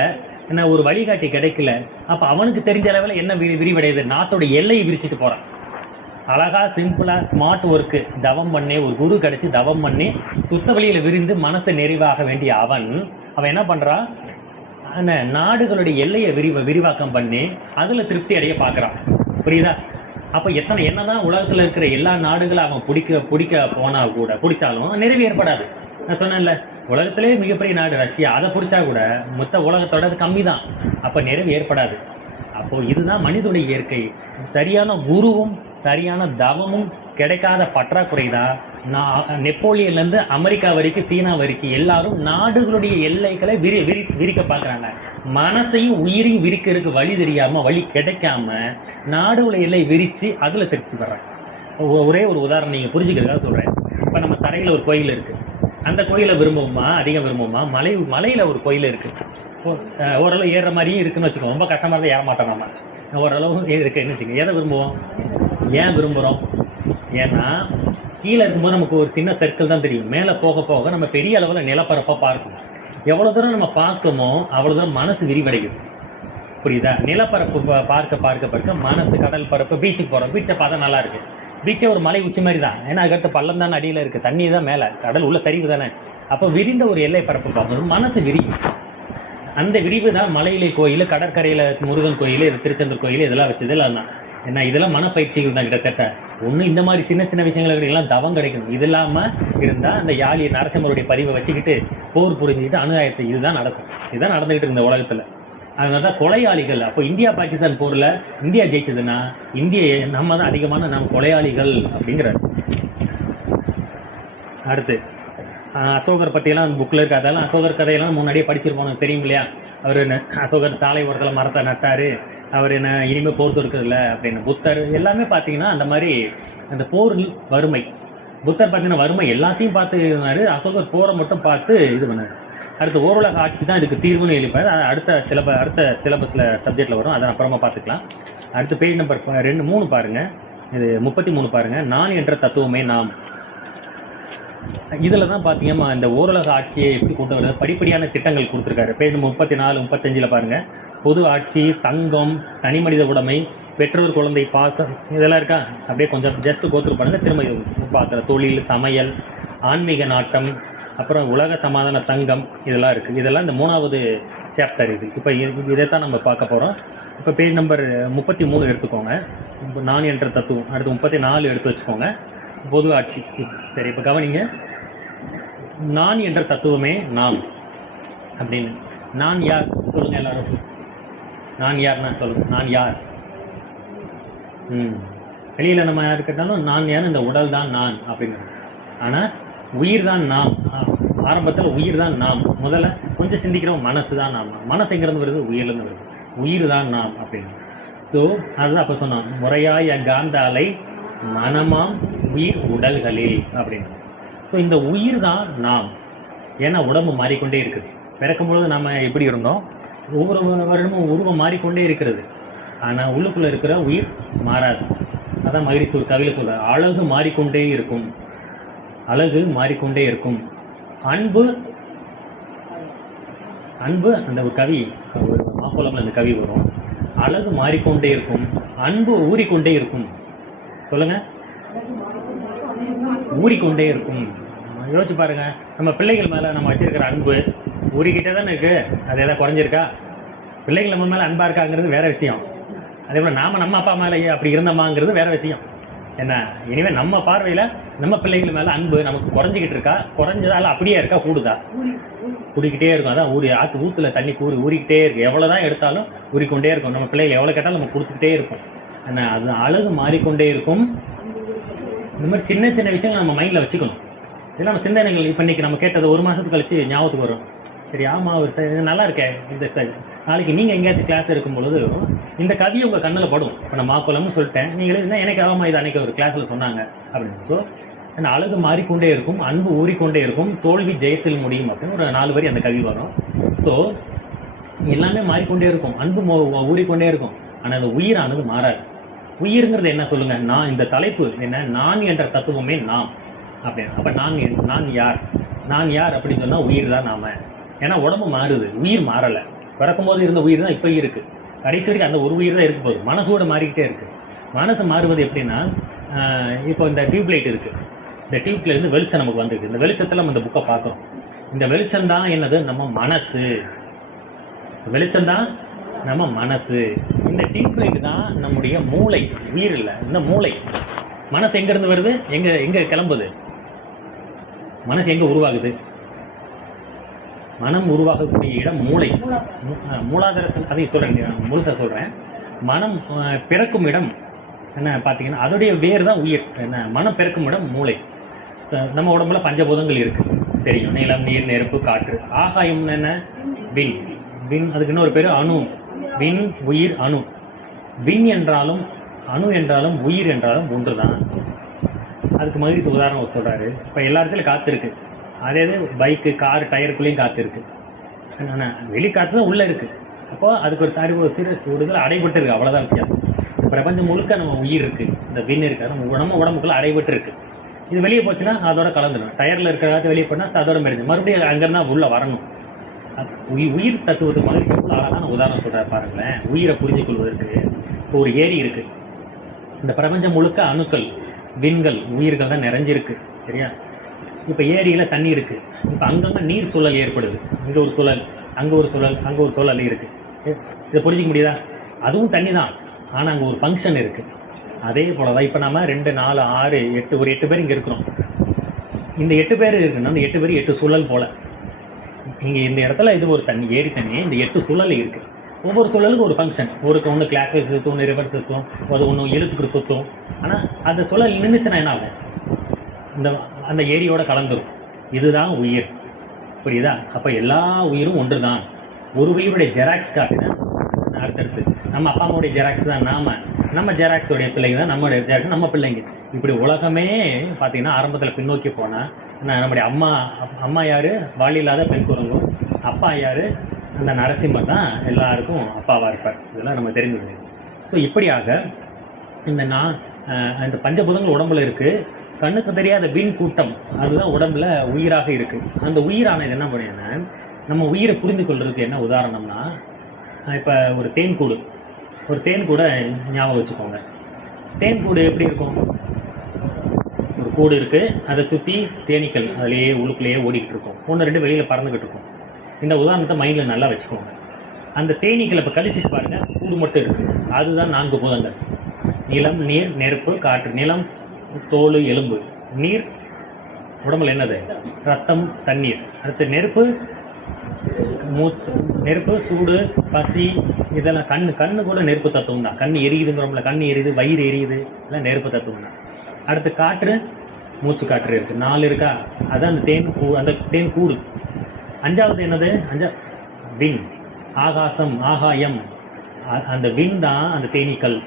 என்ன ஒரு வழிகாட்டி கிடைக்கல. அப்போ அவனுக்கு தெரிஞ்ச அளவில் என்ன விரிவடையுது? நாட்டோட எல்லையை விரிச்சிட்டு போகிறான். அழகாக சிம்பிளாக ஸ்மார்ட் ஒர்க்கு தவம் பண்ணி ஒரு குரு கிடச்சி தவம் பண்ணி சுத்த வழியில் விரிந்து மனசை நிறைவாக வேண்டிய அவன் என்ன பண்ணுறான்? அந்த நாடுகளுடைய எல்லையை விரிவாக்கம் பண்ணி அதில் திருப்தி அடைய பார்க்குறான். புரியுதா? அப்போ என்னதான் உலகத்தில் இருக்கிற எல்லா நாடுகளும் அவன் பிடிக்க போனால் கூட, பிடிச்சாலும் நிறைவு ஏற்படாது. நான் சொன்னேன்ல, உலகத்திலே மிகப்பெரிய நாடு ரஷ்யா, அதை பிடிச்சா கூட மொத்த உலகத்தோட அது கம்மி தான். அப்போ நிறைவு ஏற்படாது. அப்போது இதுதான் மனிதனுடைய இயற்கை. சரியான குருவும் சரியான தவமும் கிடைக்காத பற்றாக்குறை தான். நெப்போலியன்லேருந்து அமெரிக்கா வரைக்கும் சீனா வரைக்கும் எல்லாரும் நாடுகளுடைய எல்லைகளை விரிக்க பார்க்குறாங்க. மனசையும் உயிரையும் விரிக்கிறதுக்கு வழி தெரியாமல், வழி கிடைக்காம நாடுகளுடைய எல்லை விரித்து அதில் திருப்தி வர்றாங்க. ஒரே ஒரு உதாரணம் நீங்கள் புரிஞ்சுக்கிறதுக்காக சொல்கிறேன். இப்போ நம்ம தரையில் ஒரு கோயில் இருக்குது, அந்த கோயிலை விரும்புவோமா? அதிகம் விரும்புவோமா? மலையில் ஒரு கோயில் இருக்குது, ஓரளவு ஏறுற மாதிரியும் இருக்குன்னு வச்சுக்கோங்க. ரொம்ப கஷ்டமாக இருந்தால் ஏற மாட்டோம். நம்ம ஓரளவு இருக்குன்னு வச்சுக்கோங்க. எதை விரும்புவோம்? ஏன் விரும்புகிறோம்? ஏன்னா கீழே இருக்கும்போது நமக்கு ஒரு சின்ன சர்க்கிள் தான் தெரியும். மேலே போக போக நம்ம பெரிய அளவில் நிலப்பரப்பாக பார்க்கணும். எவ்வளோ தூரம் நம்ம பார்க்கமோ அவ்வளோ தூரம் மனசு விரிவடையும். புரியுதா? நிலப்பரப்பு பார்க்க மனசு, கடல் பரப்பு, பீச்சுக்கு போகிறோம். பீச்சை பார்த்தா நல்லா இருக்குது. பீச்சே ஒரு மலை உச்சி மாதிரி தான். ஏன்னா அதுக்கடுத்து பள்ளம் தானே அடியில் இருக்குது, தண்ணி தான் மேலே, கடல் உள்ள சரிவு தானே. அப்போ விரிந்த ஒரு எல்லை பரப்பு பார்க்கணும், மனசு விரியும். அந்த விரிவு தான் மலையிலே கோயில், கடற்கரையில் முருகன் கோயில், திருச்செந்தூர் கோயில், இதெல்லாம் வச்சதெல்லாம் தான். ஏன்னா இதெல்லாம் மனப்பயிற்சிகள் தான். கிட்டத்தட்ட ஒன்று இந்த மாதிரி சின்ன சின்ன விஷயங்களுக்கு எல்லாம் தவம் கிடைக்கணும். இது இல்லாமல் இருந்தால் அந்த யாழி நரசிம்மருடைய பதிவை வச்சுக்கிட்டு போர் புரிஞ்சுக்கிட்டு அணுகாயத்தை இதுதான் நடக்கும். இதுதான் நடந்துக்கிட்டு இருந்த உலகத்தில். அதனால தான் கொலையாளிகள். அப்போ இந்தியா பாகிஸ்தான் போரில் இந்தியா ஜெயிச்சதுன்னா நம்ம தான் அதிகமான கொலையாளிகள் அப்படிங்கிறார். அடுத்து அசோகர் பற்றியெல்லாம் புக்கில் இருக்குது. அதெல்லாம் அசோகர் கதையெல்லாம் முன்னாடியே படிச்சிருப்போம், எனக்கு தெரியும் இல்லையா? அவர் அசோகர் சாலை ஓரத்தில் மரத்தை நட்டார், அவர் என்ன இனிமேல் போர் தொடுக்கிறதில்ல அப்படின்னு. புத்தர் எல்லாமே பார்த்தீங்கன்னா அந்த மாதிரி அந்த போரில் வறுமை. புத்தர் பார்த்தீங்கன்னா வறுமை எல்லாத்தையும் பார்த்து இருந்தார், அசோகர் போரை மட்டும் பார்த்து இது பண்ணார். அடுத்து ஓருலக ஆட்சி தான் இதுக்கு தீர்வுன்னு எழுப்பார். அடுத்த சிலபஸில் சப்ஜெக்டில் வரும், அதை அப்புறமா பார்த்துக்கலாம். அடுத்து பேஜ் நம்பர் 3 பாருங்கள், இது 33 பாருங்கள். நான் என்ற தத்துவமே நாம். இதில் தான் பார்த்தீங்கன்னா இந்த ஓருலக ஆட்சியை எப்படி கொண்டு வரது படிப்படியான திட்டங்கள் கொடுத்துருக்காரு. பேஜ் 34 35 பாருங்கள். பொது ஆட்சி, தங்கம், தனிமனித உடைமை, பெற்றோர் குழந்தை பாசம், இதெல்லாம் இருக்கா? அப்படியே கொஞ்சம் ஜஸ்ட் கோத்துரு பண்ணுங்கள். திரும்ப பார்க்குற தொழில், சமையல், ஆன்மீக நாட்டம், அப்புறம் உலக சமாதான சங்கம், இதெல்லாம் இருக்குது. இதெல்லாம் இந்த 3வது சாப்டர் இது. இப்போ இதைத்தான் நம்ம பார்க்க போகிறோம். இப்போ பேஜ் நம்பர் 33 எடுத்துக்கோங்க. நான் என்ற தத்துவம். அடுத்து 34 எடுத்து வச்சுக்கோங்க. பொது ஆட்சி. சரி, இப்போ கவனிங்க. நான் என்ற தத்துவமே நாம் அப்படின்னு. நான் யார் சொல்லுங்க எல்லாரும். நான் யார்னா சொல்லுங்க. நான் யார்? வெளியில் நம்ம யார் கேட்டாலும் நான் யார், இந்த உடல் தான் நான் அப்படிங்கிறது. ஆனால் உயிர் தான் நாம். ஆரம்பத்தில் உயிர் தான் நாம். முதல்ல கொஞ்சம் சிந்திக்கிறோம், மனசு தான் நாம். மனசு எங்கேருந்து வருது? உயிர்லேருந்து வருது. உயிர் தான் நாம் அப்படின்னு. ஸோ அதுதான் அப்போ சொன்னோம், முறையாய காந்த அலை மனமாம் உயிர் உடல்களில் அப்படின்னு. ஸோ இந்த உயிர் தான் நாம். ஏன்னா உடம்பு மாறிக்கொண்டே இருக்குது. பிறக்கும் பொழுது நம்ம எப்படி இருந்தோம், ஒவ்வொரு வருடமும் உருவம் மாறிக்கொண்டே இருக்கிறது. ஆனால் உள்ளுக்குள்ளே இருக்கிற உயிர் மாறாது. அதான் மகிழ்ச்சி ஒரு கவியில் சொல்கிறார், அழகு மாறிக்கொண்டே இருக்கும், அழகு மாறிக்கொண்டே இருக்கும். அன்பு அந்த ஒரு கவி, ஒரு மாப்போலம்ல அந்த கவி வரும். அழகு மாறிக்கொண்டே இருக்கும், அன்பு ஊறிக்கொண்டே இருக்கும். சொல்லுங்க, ஊறிக்கொண்டே இருக்கும். யோசிச்சு பாருங்க, நம்ம பிள்ளைகள் மேலே நம்ம வச்சிருக்கிற அன்பு ஊறிக்கிட்டே தானே இருக்கு. அது எதாவது குறைஞ்சிருக்கா? பிள்ளைகள் நம்ம மேலே அன்பாக இருக்காங்கிறது வேற விஷயம். அதே போல் நம்ம அப்பா மேலே அப்படி இருந்தோமாங்கிறது வேற விஷயம். என்ன, இனிமேல் நம்ம பார்வையில் நம்ம பிள்ளைகள் மேலே அன்பு நமக்கு குறைஞ்சிக்கிட்டு இருக்கா, குறைஞ்சதால அப்படியே இருக்கா, கூடுதா? கூடிக்கிட்டே இருக்கும். அதான் ஊற்றுல தண்ணி ஊறிக்கிட்டே இருக்கு. எவ்வளோதான் எடுத்தாலும் ஊறிக்கொண்டே இருக்கும். நம்ம பிள்ளைகள் எவ்வளோ கேட்டாலும் நம்ம கொடுத்துக்கிட்டே இருக்கும். என்ன, அது அழகு மாறிக்கொண்டே இருக்கும். இந்த மாதிரி சின்ன சின்ன விஷயங்கள் நம்ம மைண்டில் வச்சுக்கணும். இதெல்லாம் நம்ம சிந்தனைகள். இப்போ இன்றைக்கி நம்ம கேட்டது 1 மாதத்துக்கு கழிச்சு ஞாபகத்துக்கு வரும். சரி, ஆமாம், ஒரு நல்லா இருக்கேன். இந்த நாளைக்கு நீங்கள் எங்கேயாச்சும் கிளாஸ் இருக்கும் பொழுது இந்த கவியை உங்கள் கண்ணில் படும். இப்போ நான் மாப்போலம்னு சொல்லிட்டேன், நீங்களே என்ன எனக்கு ஆமாம் இது அன்றைக்கி ஒரு கிளாஸில் சொன்னாங்க அப்படின்னு. ஸோ அந்த அழகு மாறிக்கொண்டே இருக்கும், அன்பு ஊறிக்கொண்டே இருக்கும், தோல்வி ஜெயத்தில் முடியும் அப்படின்னு ஒரு 4 வரி அந்த கவி வரும். ஸோ எல்லாமே மாறிக்கொண்டே இருக்கும், அன்பு ஊறிக்கொண்டே இருக்கும். ஆனால் அந்த உயிரானது மாறாது. உயிருங்கிறது என்ன சொல்லுங்க? நான், இந்த தலைப்பு என்ன, நான் என்ற தத்துவமே நாம் அப்படின்னு. அப்போ நான் யார்? நான் யார் அப்படின்னு சொன்னால் உயிர் தான் நாம. ஏன்னா உடம்பு மாறுது, உயிர் மாறலை. பிறக்கும்போது இருந்த உயிர் தான் இப்போ இருக்குது. கடைசி வரைக்கும் அந்த ஒரு உயிர் தான் இருக்க போகுது. மனசோடு மாறிக்கிட்டே இருக்குது. மனசு மாறுவது எப்படின்னா, இப்போ இந்த டியூப்லைட் இருக்குது. இந்த டியூப்லேருந்து வெளிச்சம் நமக்கு வந்துருக்கு. இந்த வெளிச்சத்தில் நம்ம இந்த புக்கை பார்க்குறோம். இந்த வெளிச்சம் தான் என்னது? நம்ம மனசு. வெளிச்சம்தான் நம்ம மனசு. இந்த டியூப்லைட் தான் நம்முடைய மூளை. உயிர் இல்லை, இந்த மூளை. மனசு எங்கேருந்து வருது? எங்கே கிளம்புது? மனசு எங்கே உருவாகுது? மனம் உருவாகக்கூடிய இடம் மூளை. மூலாதாரத்தில் அதையும் சொல்கிறேன், முழுசாக சொல்கிறேன். மனம் பிறக்கும் இடம் என்ன பார்த்தீங்கன்னா அதோடைய வேர் தான் உயிர். என்ன, மனம் பிறக்கும் இடம் மூளை. நம்ம உடம்புல பஞ்சபூதங்கள் இருக்குது, தெரியும். நிலம், நீர், நெருப்பு, காற்று. ஆகாயம்னு என்ன? விண். அதுக்கு இன்னொரு பேர் அணு. விண், உயிர், அணு. விண் என்றாலும் அணு என்றாலும் உயிர் என்றாலும் ஒன்று தான். அதுக்கு மகிழ்ச்சி உதாரணம் சொல்கிறாரு. இப்போ எல்லா இடத்துலையும் காற்று இருக்குது. அதே பைக்கு, கார் டயருக்குள்ளேயும் காற்று இருக்குது. என்னென்ன, வெளி காற்று தான் உள்ளே இருக்குது. அப்போது அதுக்கு ஒரு சிறு ஒரு இதில் அடைபட்டு இருக்குது, அவ்வளோதான் வித்தியாசம். பிரபஞ்சம் முழுக்க நம்ம உயிர் இருக்குது, இந்த விண் இருக்குது, நம்ம உடம்புக்குள்ளே அடைபட்டு இருக்குது. இது வெளியே போச்சுன்னா அதோட கலந்துடும். டயரில் இருக்கிற காற்று வெளியே போனால் அதோட மெரிஞ்சு மறுபடியும் அங்கேருந்தா உள்ளே வரணும். உயிர் தத்துவத்துக்கு மகிழ்ச்சி எவ்வளோ அழகான உதாரணம் சொல்கிறார் பாருங்களேன். உயிரை புரிஞ்சு கொள்வதற்கு இப்போ ஒரு ஏரி இருக்குது. இந்த பிரபஞ்சம் முழுக்க அணுக்கள், விண்கள், உயிர்கள் தான் நிறைஞ்சிருக்கு, சரியா? இப்போ ஏரியில் தண்ணி இருக்குது. இப்போ அங்கங்கே நீர் சூழல் ஏற்படுது. இங்கே ஒரு சூழல், அங்கே ஒரு சூழல், அங்கே ஒரு சூழல் இருக்குது. இதை புரிஞ்சிக்க முடியுதா? அதுவும் தண்ணி தான், ஆனால் அங்கே ஒரு ஃபங்க்ஷன் இருக்குது. அதே போல் தான் இப்போ நம்ம 2, 4, 6, 8 ஒரு 8 பேர் இங்கே இருக்கிறோம். இந்த 8 பேர் இருக்குன்னா அந்த 8 பேர் 8 சூழல் போல். இங்கே இந்த இடத்துல இது ஒரு தண்ணி, ஏரி தண்ணி, இந்த 8 சூழல் இருக்குது. ஒவ்வொரு சூழலுக்கும் ஒரு ஃபங்க்ஷன். ஒன்று கிளாக் வைஸ் சுற்றும், ஒன்று ரிவர்ஸ் சுற்றும், அது ஒன்று இழுத்துக்கிட்டு சுற்றும். ஆனால் அந்த சூழல் நின்றுச்சுன்னா என்ன ஆகும்? அந்த ஏரியோட கலந்துரும். இதுதான் உயிர். புரியுதா? அப்போ எல்லா உயிரும் ஒன்று தான். ஒரு உயிருடைய ஜெராக்ஸ் காப்பி தான் அடுத்தடுத்து. நம்ம அப்பா அம்மாவுடைய ஜெராக்ஸ் தான் நம்ம ஜெராக்ஸோடைய பிள்ளைங்க தான் நம்மளுடைய ஜெராக்ஸ் நம்ம பிள்ளைங்க. இப்படி உலகமே பார்த்தீங்கன்னா ஆரம்பத்தில் பின்னோக்கி போனால் நம்முடைய அம்மா யார்? வாழில்லாத பெண் குரங்கும். அப்பா யார்? அந்த நரசிம்மர் தான் எல்லாருக்கும் அப்பாவாக இருப்பார். இதெல்லாம் நம்ம தெரிஞ்சுக்கணும். ஸோ இப்படியாக இந்த பஞ்சபூதங்கள் உடம்புல இருக்குது. கண்ணுக்கு தெரியாத விண் கூட்டம் அதுதான் உடம்புல உயிராக இருக்குது. அந்த உயிரானது என்ன பண்ணுன்னா, நம்ம உயிரை புரிந்து கொள்றதுக்கு என்ன உதாரணம்னா, இப்போ ஒரு தேன்கூடை ஞாபகம் வச்சுக்கோங்க. தேன்கூடு எப்படி இருக்கும்? ஒரு கூடு இருக்குது, அதை சுற்றி தேனீக்கள் அதிலேயே உள்ளுக்குள்ளேயே ஓடிக்கிட்டு இருக்கும். 1-2 வெளியில் பறந்துக்கிட்டு இருக்கும். இந்த உதாரணத்தை மைண்டில் நல்லா வச்சுக்கோங்க. அந்த தேனீக்களை இப்போ கழிச்சிட்டு பாருங்கள், கூடு மட்டும் இருக்குது. அதுதான் 4 பூதங்கள்: நிலம், நீர், நெருப்பு, காற்று. நிலம் தோல், எலும்பு. நீர் உடம்புல என்னது? ரத்தம், தண்ணீர். அடுத்து நெருப்பு, மூச்சு, நெருப்பு, சூடு, பசி, இதெல்லாம். கண்ணு கூட நெருப்பு தத்துவம் தான். கண் எரியுதுங்கிறோம்ல, கண் எரியுது, வயிறு எரியுது, இதெல்லாம் நெருப்பு தத்துவம் தான். அடுத்து காற்று, மூச்சு காற்று இருக்குது. 4 இருக்கா? அதான் அந்த தேன் கூடு. 5வது என்னது? விண், ஆகாசம், ஆகாயம். அந்த விண் தான் அந்த தேனீக்கள்.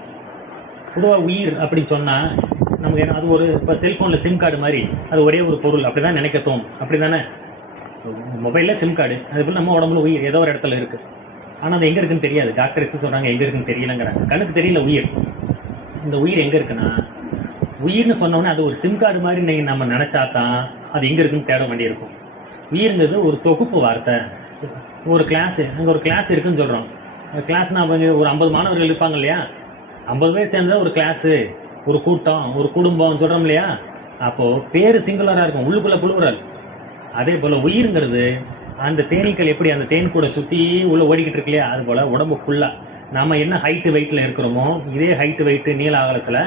பொதுவாக உயிர் அப்படின்னு சொன்னால் நமக்கு என்ன, அது ஒரு இப்போ செல்ஃபோனில் சிம் கார்டு மாதிரி, அது ஒரே ஒரு பொருள் அப்படி தான் நினைக்க தோணும். அப்படி தானே? மொபைலில் சிம் கார்டு, அதுபோல் நம்ம உடம்புல உயிர் ஏதோ ஒரு இடத்துல இருக்குது. ஆனால் அது எங்கே இருக்குன்னு தெரியாது. டாக்டர்ஸும் சொல்கிறாங்க எங்கே இருக்குன்னு தெரியலங்கிறாங்க. கண்ணுக்கு தெரியல உயிர். இந்த உயிர் எங்கே இருக்குன்னா, உயிர்னு சொன்னோன்னே அது ஒரு சிம் கார்டு மாதிரி நீங்கள் நம்ம நினச்சா தான் அது எங்கே இருக்குன்னு தேட வேண்டியிருக்கும். உயிர்ங்கிறது ஒரு தொகுப்பு வார்த்தை. ஒரு கிளாஸு, அங்கே ஒரு கிளாஸ் இருக்குதுன்னு சொல்கிறோம். கிளாஸ்னால் அவங்க ஒரு 50 மாணவர்கள் இருப்பாங்க இல்லையா? 50 பேர் சேர்ந்த ஒரு கிளாஸு, ஒரு கூட்டம், ஒரு குடும்பம் சொல்கிறோம் இல்லையா? அப்போது பேர் சிங்குலராக இருக்கும், உள்ளுக்குள்ளே புழுவுறால். அதே போல் உயிருங்கிறது அந்த தேனீக்கள் எப்படி அந்த தேன் கூட சுற்றி உள்ளே ஓடிக்கிட்டு இருக்கு இல்லையா? அதுபோல் உடம்பு ஃபுல்லாக நம்ம என்ன ஹைட்டு வெயிட்டில் இருக்கிறோமோ இதே ஹைட்டு வெயிட்டு நீள அகலத்தில்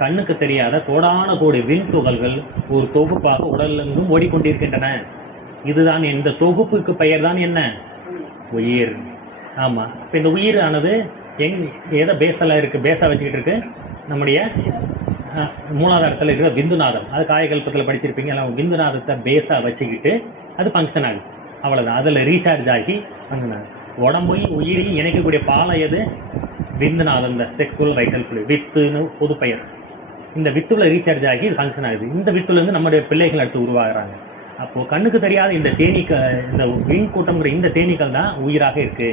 கண்ணுக்கு தெரியாத கோடான கோடி விண் துகள்கள் ஒரு தொகுப்பாக உடலிலிருந்தும் ஓடிக்கொண்டிருக்கின்றன. இதுதான் இந்த தொகுப்புக்கு பெயர் தான் என்ன? உயிர். ஆமாம். இப்போ இந்த உயிர் ஆனது எதை பேஸெல்லாம் இருக்குது? பேஸாக வச்சுக்கிட்டு இருக்கு நம்முடைய மூலாதாரத்தில் இருக்கிற விந்துநாதம். அது காயகல்பத்தில் படிச்சிருப்பீங்க எல்லாம். விந்துநாதத்தை பேஸாக வச்சுக்கிட்டு அது ஃபங்க்ஷன் ஆகுது. அவ்வளோதான். அதில் ரீசார்ஜ் ஆகி ஃபங்க்ஷன் ஆகுது. உடம்பையும் உயிரையும் இணைக்கக்கூடிய பாலம் எது? விந்துநாதம். இந்த செக்ஸுவல் வைட்டல் ஃப்ளூயிட், வித்துன்னு பொது பெயர். இந்த வித்துல ரீசார்ஜ் ஆகி ஃபங்க்ஷன் ஆகுது. இந்த வித்துலேருந்து நம்முடைய பிள்ளைகள் அடுத்து உருவாகிறாங்க. அப்போது கண்ணுக்கு தெரியாத இந்த இந்த விண் கூட்டம்ங்கிற இந்த தேனீக்கள் தான் உயிராக இருக்குது.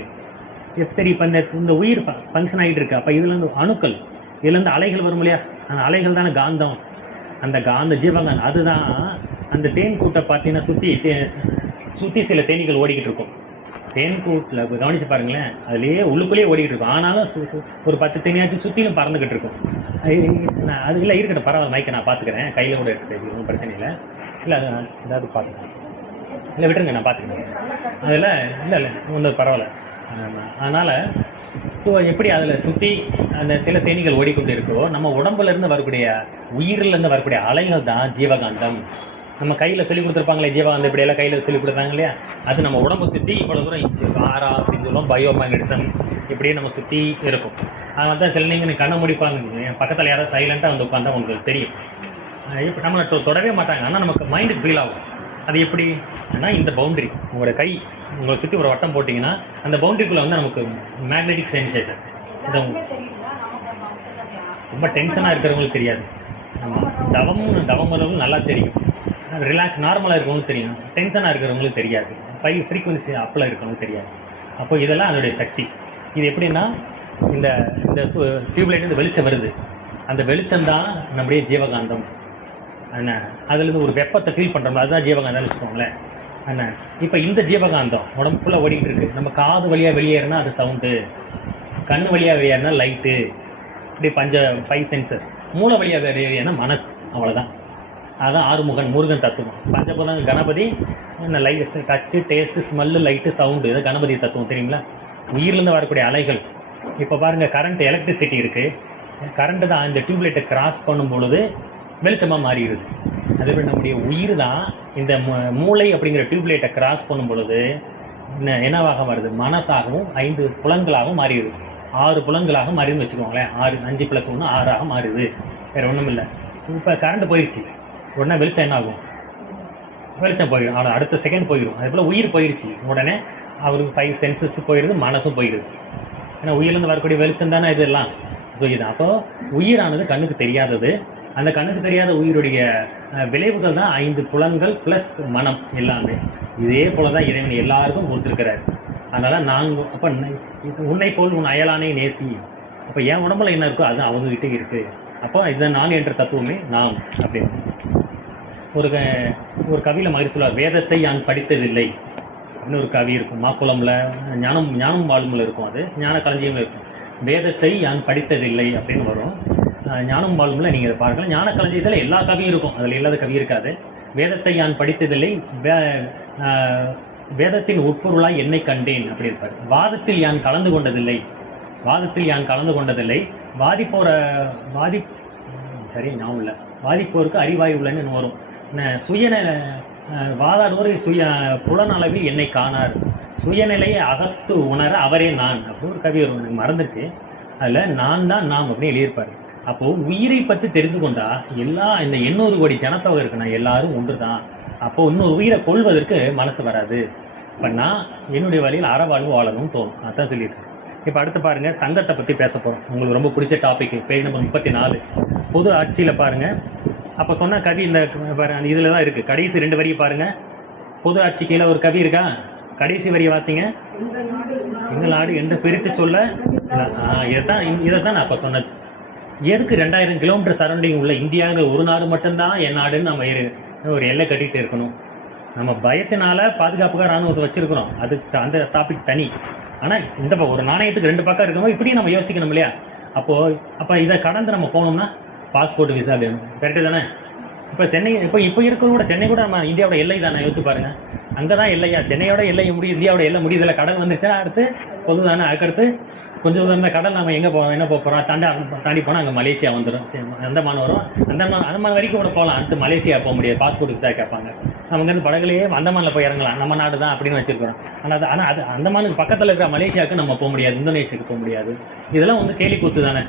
சரி, இப்போ இந்த உயிர் ஃபங்க்ஷன் ஆகிட்டு இருக்கு. அப்போ இதுலேருந்து அணுக்கள், இதுலேருந்து அலைகள் வரும் இல்லையா? அந்த அலைகள் தானே காந்தம். அந்த காந்த ஜீவகாந்தம் அதுதான் அந்த தேன் கூட்டை பார்த்தீங்கன்னா சுற்றி சில தேனீக்கள் ஓடிக்கிட்டு இருக்கும். தேன் கூட்டில் கவனித்து பாருங்களேன், அதுலேயே உள்ளுக்குள்ளேயே ஓடிக்கிட்டு இருக்கும். ஆனாலும் ஒரு 10 தேனியாச்சும் சுற்றிலும் பறந்துக்கிட்டு இருக்கும். அது இல்லை, இருக்கட்டும், பரவாயில்ல, மைக்கை நான் பார்த்துக்கிறேன், கையில் கூட எடுத்துக்கிட்டு ஒன்றும் பிரச்சனை இல்லை. இல்லை, அது ஏதாவது பார்த்துக்கிறேன். இல்லை, விட்டுருங்க, நான் பார்த்துக்கிறேன். அதில் இல்லை ஒன்றும் பரவாயில்ல. அதனால் ஸோ எப்படி அதில் சுற்றி அந்த சில தேனீகள் ஓடிக்கொண்டு இருக்கோ, நம்ம உடம்புலேருந்து வரக்கூடிய உயிரிலேருந்து வரக்கூடிய அலைகள் தான் ஜீவகாந்தம். நம்ம கையில் சொல்லி கொடுத்துருப்பாங்களே ஜீவகாந்தம், இப்படியெல்லாம் கையில் சொல்லி கொடுத்தாங்க இல்லையா? அது நம்ம உடம்பை சுற்றி இவ்வளோ தூரம் ஆரா அப்படின்னு சொல்லுவோம். பயோமேக்னடிசம் இப்படியே நம்ம சுற்றி இருக்கும். அதனால தான் சில நீங்கள் கண்ணை முடிப்பாங்க, என் பக்கத்தில் யாராவது சைலண்ட்டாக வந்து உட்காந்தா உங்களுக்கு தெரியும். இப்போ நம்மளை தொடவே மாட்டாங்க, ஆனால் நமக்கு மைண்டுக்கு ஃபீல் ஆகும். அது எப்படி? ஆனால் இந்த பவுண்ட்ரி, உங்களோட கை உங்களை சுற்றி ஒரு வட்டம் போட்டிங்கன்னா அந்த பவுண்ட்ரிக்குள்ளே வந்து நமக்கு மேக்னெட்டிக் சென்சேஷன். இது ரொம்ப டென்ஷனாக இருக்கிறவங்களுக்கு தெரியாது. நம்ம தவம் நல்லா தெரியும். ரிலாக்ஸ் நார்மலாக இருக்கிறவங்களுக்கு தெரியும். டென்ஷனாக இருக்கிறவங்களுக்கு தெரியாது. ஃப்ரீக்வன்சி அப்பில் இருக்கிறவங்களுக்கு தெரியாது. அப்போ இதெல்லாம் அதோடைய சக்தி. இது எப்படின்னா, இந்த டியூப்லைட் வெளிச்சம் வருது, அந்த வெளிச்சம்தான் நம்முடைய ஜீவகாந்தம். என்ன, அதுலேருந்து ஒரு வெப்பத்தை ஃபீல் பண்ணுறோம்ல, அதுதான் ஜீவகாந்தம்னு வச்சுக்கோங்களேன். என்ன, இப்போ இந்த ஜீவகாந்தம் உடம்பு ஃபுல்லாக ஓடிக்கிட்டு இருக்குது. நம்ம காது வழியாக வெளியேறினா அது சவுண்டு, கண் வழியாக வெளியேறினா லைட்டு, இப்படி 5 சென்சஸ். மூளை வழியாக வெளியேறினா மனசு. அவ்வளோதான். அதுதான் ஆறுமுகன் முருகன் தத்துவம். பஞ்சபூதம் Ganapati, light, touch, taste, smell, light, sound, இது கணபதி தத்துவம். தெரியுங்களா? உயிர்லேருந்து வரக்கூடிய அலைகள். இப்போ பாருங்கள், கரண்ட், எலக்ட்ரிசிட்டி இருக்குது. கரண்ட்டு தான் இந்த டியூப்லைட்டை கிராஸ் பண்ணும் பொழுது வெளிச்சமாக மாறிடுது. அதேபோல் நம்முடைய உயிர் தான் இந்த மூளை அப்படிங்கிற டியூப்லைட்டை கிராஸ் பண்ணும் பொழுது என்னவாக வருது? மனசாகவும் 5 புலன்களாகவும் மாறிடுது. 6 புலன்களாக மாறிடுன்னு வச்சுக்கோங்களேன். 5 + 1 6ஆக மாறிடுது. வேறு ஒன்றும் இல்லை. இப்போ கரண்ட் போயிடுச்சு, உடனே வெளிச்சம் என்ன ஆகும்? வெளிச்சம் போயிடும், அவனை அடுத்த செகண்ட் போயிடும். அதே போல் உயிர் போயிடுச்சு உடனே அவருக்கு 5 சென்சஸ் போயிடுது, மனசும் போயிடுது. ஏன்னா உயிர்லேருந்து வரக்கூடிய வெளிச்சம் தானே இதெல்லாம். ஸோ இது அப்போ உயிரானது கண்ணுக்கு தெரியாதது. அந்த கண்ணுக்கு தெரியாத உயிருடைய விளைவுகள் தான் 5 புலன்கள் ப்ளஸ் மனம் எல்லாமே. இதே போல தான் இறைவன் எல்லாருக்கும் கொடுத்துருக்கிறார். அதனால் நாங்கள் அப்போ உன்னை போல் உன் அயலானே நேசி. அப்போ என் உடம்புல என்ன இருக்கோ அது அவங்ககிட்டே இருக்குது. அப்போ இதுதான் நான் என்ற தத்துவமே நாம் அப்படின்னு ஒரு கவியில் மாதிரி சொல்லுவார். வேதத்தை யான் படித்ததில்லை அப்படின்னு ஒரு கவி இருக்கும். மாக்குளமில் ஞானம் வாழ்முல இருக்கும், அது ஞான களஞ்சியம் இருக்கும். வேதத்தை யான் படித்ததில்லை அப்படின்னு வரும். ஞானம் வாழ்முல நீங்கள் பார்க்கலாம். ஞான களஞ்சியத்தில் எல்லா கவியும் இருக்கும், அதில் இல்லாத கவி இருக்காது. வேதத்தை யான் படித்ததில்லை, வேதத்தின் உட்பொருளாய் என்னை கண்டேன் அப்படி இருப்பார். வாதத்தில் யான் கலந்து கொண்டதில்லை, வாதிப்போருக்கு அறிவாய் உள்ளன்னு வரும். வாதாடுவோரை புலனளவில் என்னை காணார், சுயநிலையை அகத்து உணர அவரே நான் அப்படின்னு ஒரு கவி வரும், எனக்கு மறந்துச்சு. அதில் நான் தான் நாம் அப்படின்னு எழுதியிருப்பார். அப்போது உயிரை பற்றி தெரிந்து கொண்டா இந்த 800 கோடி ஜனத்தொகை இருக்குண்ணா, எல்லாரும் ஒன்று தான். அப்போது இன்னொரு உயிரை கொள்வதற்கு மனசு வராது. இப்போ நான் என்னுடைய வழியில் அறவாழ்வு வாழணும்னு தோணும். அதான் சொல்லியிருக்கேன். இப்போ அடுத்து பாருங்கள், தங்கத்தை பற்றி பேச போகிறோம். உங்களுக்கு ரொம்ப பிடிச்ச டாபிக், பேஜ் நம்பர் 34. பொது ஆட்சியில் பாருங்கள். அப்போ சொன்ன கவி இந்த இதில் தான் இருக்குது. கடைசி 2 வரியை பாருங்கள். பொது ஆட்சி கீழே ஒரு கவி இருக்கா, கடைசி வரியை வாசிங்க. எங்கள் நாடு என்று பிரித்து சொல்ல, இதைத்தான் நான் இப்போ சொன்னது. எதுக்கு 2000 கிலோமீட்டர் சரௌண்டிங் உள்ள இந்தியாங்கிற ஒரு நாடு மட்டும்தான் என் நாடுன்னு நம்ம ஒரு எல்லை கட்டிகிட்டு இருக்கணும்? நம்ம பயத்தினால பாதுகாப்புக்காக ராணுவத்தை வச்சுருக்கிறோம், அதுக்கு அந்த டாபிக் தனி. ஆனால் இந்த ஒரு நாணயத்துக்கு 2 பக்கம் இருக்கும்போது இப்படியும் நம்ம யோசிக்கணும் இல்லையா? அப்போ இதை கடந்து நம்ம போகணும்னா பாஸ்போர்ட் விசா வேணும், கரெக்டு தானே? இப்போ சென்னை இப்போ இருக்கிற சென்னை கூட நம்ம இந்தியாவோட எல்லை தானே, யோசிச்சு பாருங்கள். அங்கே தான் எல்லையா? சென்னையோட எல்லை முடியும், இந்தியாவோட எல்லை முடியுதில்ல. கடல் வந்துச்சுன்னா அடுத்து பொது தானே. அதுக்கடுத்து கொஞ்சம் இந்த கடல் நம்ம எங்கே என்ன போகிறோம், தாண்டி போனால் அங்கே மலேசியா வந்துடும், அந்தமான் வரும். அந்தமான் வரைக்கும் கூட போகலாம், அடுத்து மலேசியா போக முடியாது, பாஸ்போர்ட் விசா கேட்பாங்க. நமக்கு வந்து படகுலேயே அந்தமானில் போய் இறங்கலாம், நம்ம நாடு தான் அப்படின்னு வச்சுருக்கிறோம். ஆனால் அது அந்தமானுக்கு பக்கத்தில் இருக்கிற மலேசியாவுக்கு நம்ம போக முடியாது, இந்தோனேஷியாவுக்கு போக முடியாது. இதெல்லாம் வந்து கேலி கூத்து தானே.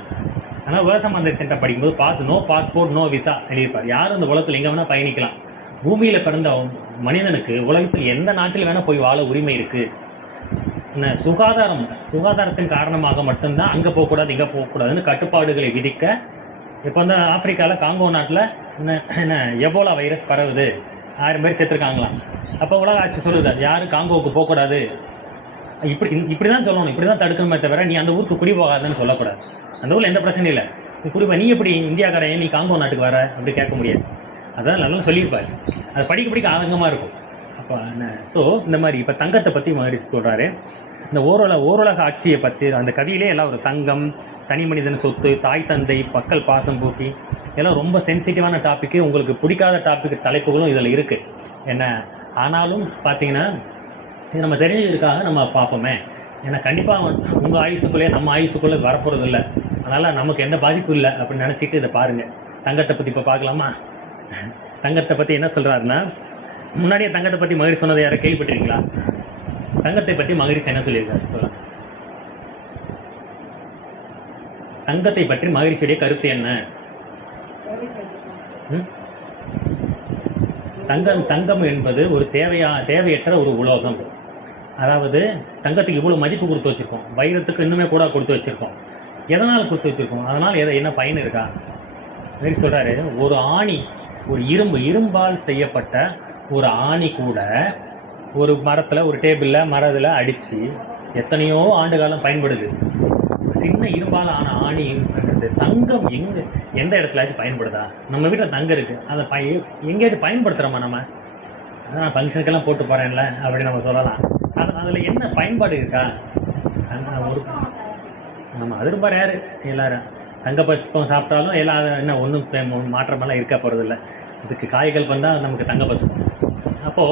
ஆனால் விவசாய திட்டம் படிக்கும்போது நோ பாஸ்போர்ட் நோ விசா எழுதியிருப்பார். யாரும் இந்த உலகத்தில் எங்கே வேணால் பயணிக்கலாம். பூமியில் பிறந்த மனிதனுக்கு உலகத்தில் எந்த நாட்டில் வேணால் போய் வாழ உரிமை இருக்குது. சுகாதாரத்தின் காரணமாக மட்டும்தான் அங்கே போகக்கூடாது இங்கே போகக்கூடாதுன்னு கட்டுப்பாடுகளை விதிக்க. இப்போ வந்து ஆப்பிரிக்காவில் காங்கோ நாட்டில் என்ன எபோலா வைரஸ் பரவுது, 1000 பேர் சேர்த்துருக்காங்களாம். அப்போ உலக ஆட்சி சொல்லுது யாரும் காங்கோவுக்கு போகக்கூடாது, இப்படி தான் சொல்லணும், இப்படி தான் தடுக்கணுமே தவிர நீ அந்த ஊருக்கு குடி போகாதுன்னு சொல்லக்கூடாது. அந்த ஊரில் எந்த பிரச்சனையும் இல்லை, நீ குடிப்பா, நீ எப்படி இந்தியாக்காரன் நீ காங்கோ நாட்டுக்கு வர அப்படி கேட்க முடியாது. அதான் நல்லா சொல்லியிருப்பார். அது படிக்க ஆதங்கமாக இருக்கும். அப்போ என்ன இந்த மாதிரி இப்போ தங்கத்தை பற்றி மகரிஷி சொல்கிறாரு. இந்த ஓருலக ஆட்சியை பற்றி அந்த கவியிலே எல்லாம் ஒரு தங்கம், தனி மனிதன் சொத்து, தாய் தந்தை, மக்கள் பாசம் பூக்கி, எல்லாம் ரொம்ப சென்சிட்டிவான டாப்பிக்கு. உங்களுக்கு பிடிக்காத டாபிக் தலைப்புகளும் இதில் இருக்குது என்ன. ஆனாலும் பார்த்தீங்கன்னா இது நம்ம தெரிஞ்சதுக்காக நம்ம பார்ப்போமே. ஏன்னா கண்டிப்பாக உங்கள் ஆயுசுக்குள்ளே நம்ம ஆயுசுக்குள்ளே வரப்போகிறது இல்லை, அதனால் நமக்கு எந்த பாதிப்பும் இல்லை அப்படின்னு நினச்சிட்டு இதை பாருங்கள். தங்கத்தை பற்றி இப்போ பார்க்கலாமா? தங்கத்தை பற்றி என்ன சொல்கிறாருன்னா, முன்னாடியே தங்கத்தை பற்றி மகரிஷி சொன்னதை யாரை கேள்விப்பட்டிருக்கீங்களா? தங்கத்தை பற்றி மகரிஷி என்ன சொல்லியிருக்காரு சொல்லலாம். தங்கத்தை பற்றி மகரிஷியுடைய கருத்து என்ன? தங்கம் என்பது ஒரு தேவையற்ற ஒரு உலோகம். அதாவது தங்கத்துக்கு இவ்வளோ மதிப்பு கொடுத்து வச்சுருக்கோம், வைரத்துக்கு இன்னுமே கூட கொடுத்து வச்சுருக்கோம். எதனால் கொடுத்து வச்சுருக்கோம்? அதனால் என்ன பயன் இருக்கா? மாதிரி சொல்கிறாரு. ஒரு ஆணி, ஒரு இரும்பால் செய்யப்பட்ட ஒரு ஆணி கூட ஒரு மரத்தில், ஒரு டேபிளில், மரத்தில் அடித்து எத்தனையோ ஆண்டு காலம் பயன்படுது. சின்ன இரும்பால் ஆன ஆணி தங்கம் எந்த இடத்துலாச்சும் பயன்படுதா? நம்ம வீட்டில் தங்கம் இருக்குது, அதை எங்கேயாச்சும் பயன்படுத்துகிறோமா நம்ம? அதான் ஃபங்க்ஷனுக்கெல்லாம் போட்டு போகிறேன்ல அப்படி நம்ம சொல்லலாம். அதில் என்ன பயன்பாடு இருக்கா? ஆமாம், அது ரொம்ப ரேரு. எல்லோரும் தங்க பசுப்பம் சாப்பிட்டாலும் எல்லாம் என்ன ஒன்றும் மாற்றமெல்லாம் இருக்க போகிறதில்ல. இதுக்கு காய்கள் வந்தால் நமக்கு தங்க பசுப்பம். அப்போ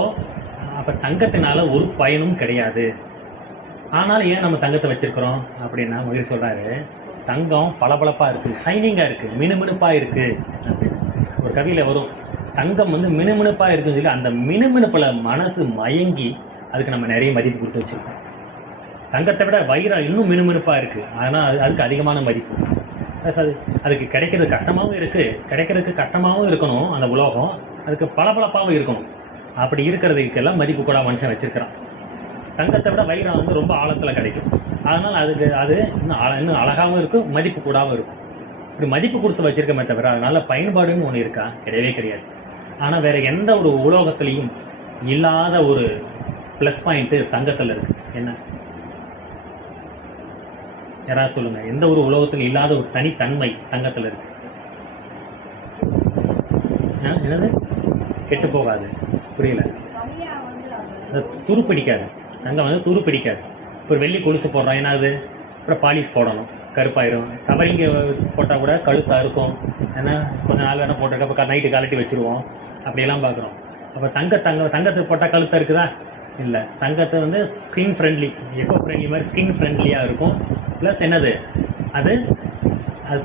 தங்கத்தினால ஒரு பயனும் கிடையாது. ஆனாலும் ஏன் நம்ம தங்கத்தை வச்சுருக்கிறோம் அப்படின்னா மகிழ் சொல்கிறாரு, தங்கம் பளபளப்பாக இருக்குது, ஷைனிங்காக இருக்குது, மினுமினுப்பாக இருக்குது அப்படின்னு ஒரு கவியில் வரும். தங்கம் வந்து மினுமினுப்பாக இருக்குன்னு சொல்லி அந்த மினுமினுப்பில் மனசு மயங்கி அதுக்கு நம்ம நிறைய மதிப்பு கொடுத்து வச்சுருக்கோம். தங்கத்தை விட வைரம் இன்னும் மினுமினுப்பாக இருக்குது, ஆனால் அதுக்கு அதிகமான மதிப்பு. அதுக்கு கிடைக்கிறது கஷ்டமாகவும் இருக்குது, கிடைக்கிறதுக்கு கஷ்டமாகவும் இருக்கணும் அந்த உலோகம், அதுக்கு பளபளப்பாகவும் இருக்கணும். அப்படி இருக்கிறதுக்கெல்லாம் மதிப்பு கூட மனுஷன் வச்சிருக்கிறான். தங்கத்தை விட வைரம் வந்து ரொம்ப ஆழத்தில் கிடைக்கும். அதனால் அது இன்னும் அழகாகவும் இருக்கும், மதிப்பு கூடாவும் இருக்கும். இப்படி மதிப்பு கொடுத்து வச்சிருக்கமே தவிர அதனால பயன்பாடுன்னு ஒன்று இருக்கா? கிடையவே கிடையாது. ஆனால் வேற எந்த ஒரு உலோகத்திலையும் இல்லாத ஒரு ப்ளஸ் பாயிண்ட்டு தங்கத்தில் இருக்கு. என்ன யாராவது சொல்லுங்க, எந்த ஒரு உலோகத்தில் இல்லாத ஒரு தனித்தன்மை தங்கத்தில் இருக்கு? என்னது? கெட்டு போகாது. புரியல. துரு பிடிக்காது. தங்கம் வந்து துரு பிடிக்காது. ஒரு வெள்ளி கொலுசு போடுறோம், ஏன்னாது அப்புறம் பாலிஷ் போடணும், கருப்பாயிரும். கவரிங்க போட்டால் கூட கழுத்தாக இருக்கும். ஏன்னா கொஞ்சம் நாள் வேணால் போட்டிருக்க, அப்போ நைட்டு கலட்டி வச்சுருவோம். அப்படியெல்லாம் பார்க்குறோம். அப்போ தங்கத்துக்கு போட்டால் கழுத்தாக இருக்குதா? இல்லை. தங்கத்தை வந்து ஸ்கின் ஃப்ரெண்ட்லி, எக்கோ ஃப்ரெண்ட்லி மாதிரி ஸ்கின் ஃப்ரெண்ட்லியாக இருக்கும். ப்ளஸ் என்னது, அது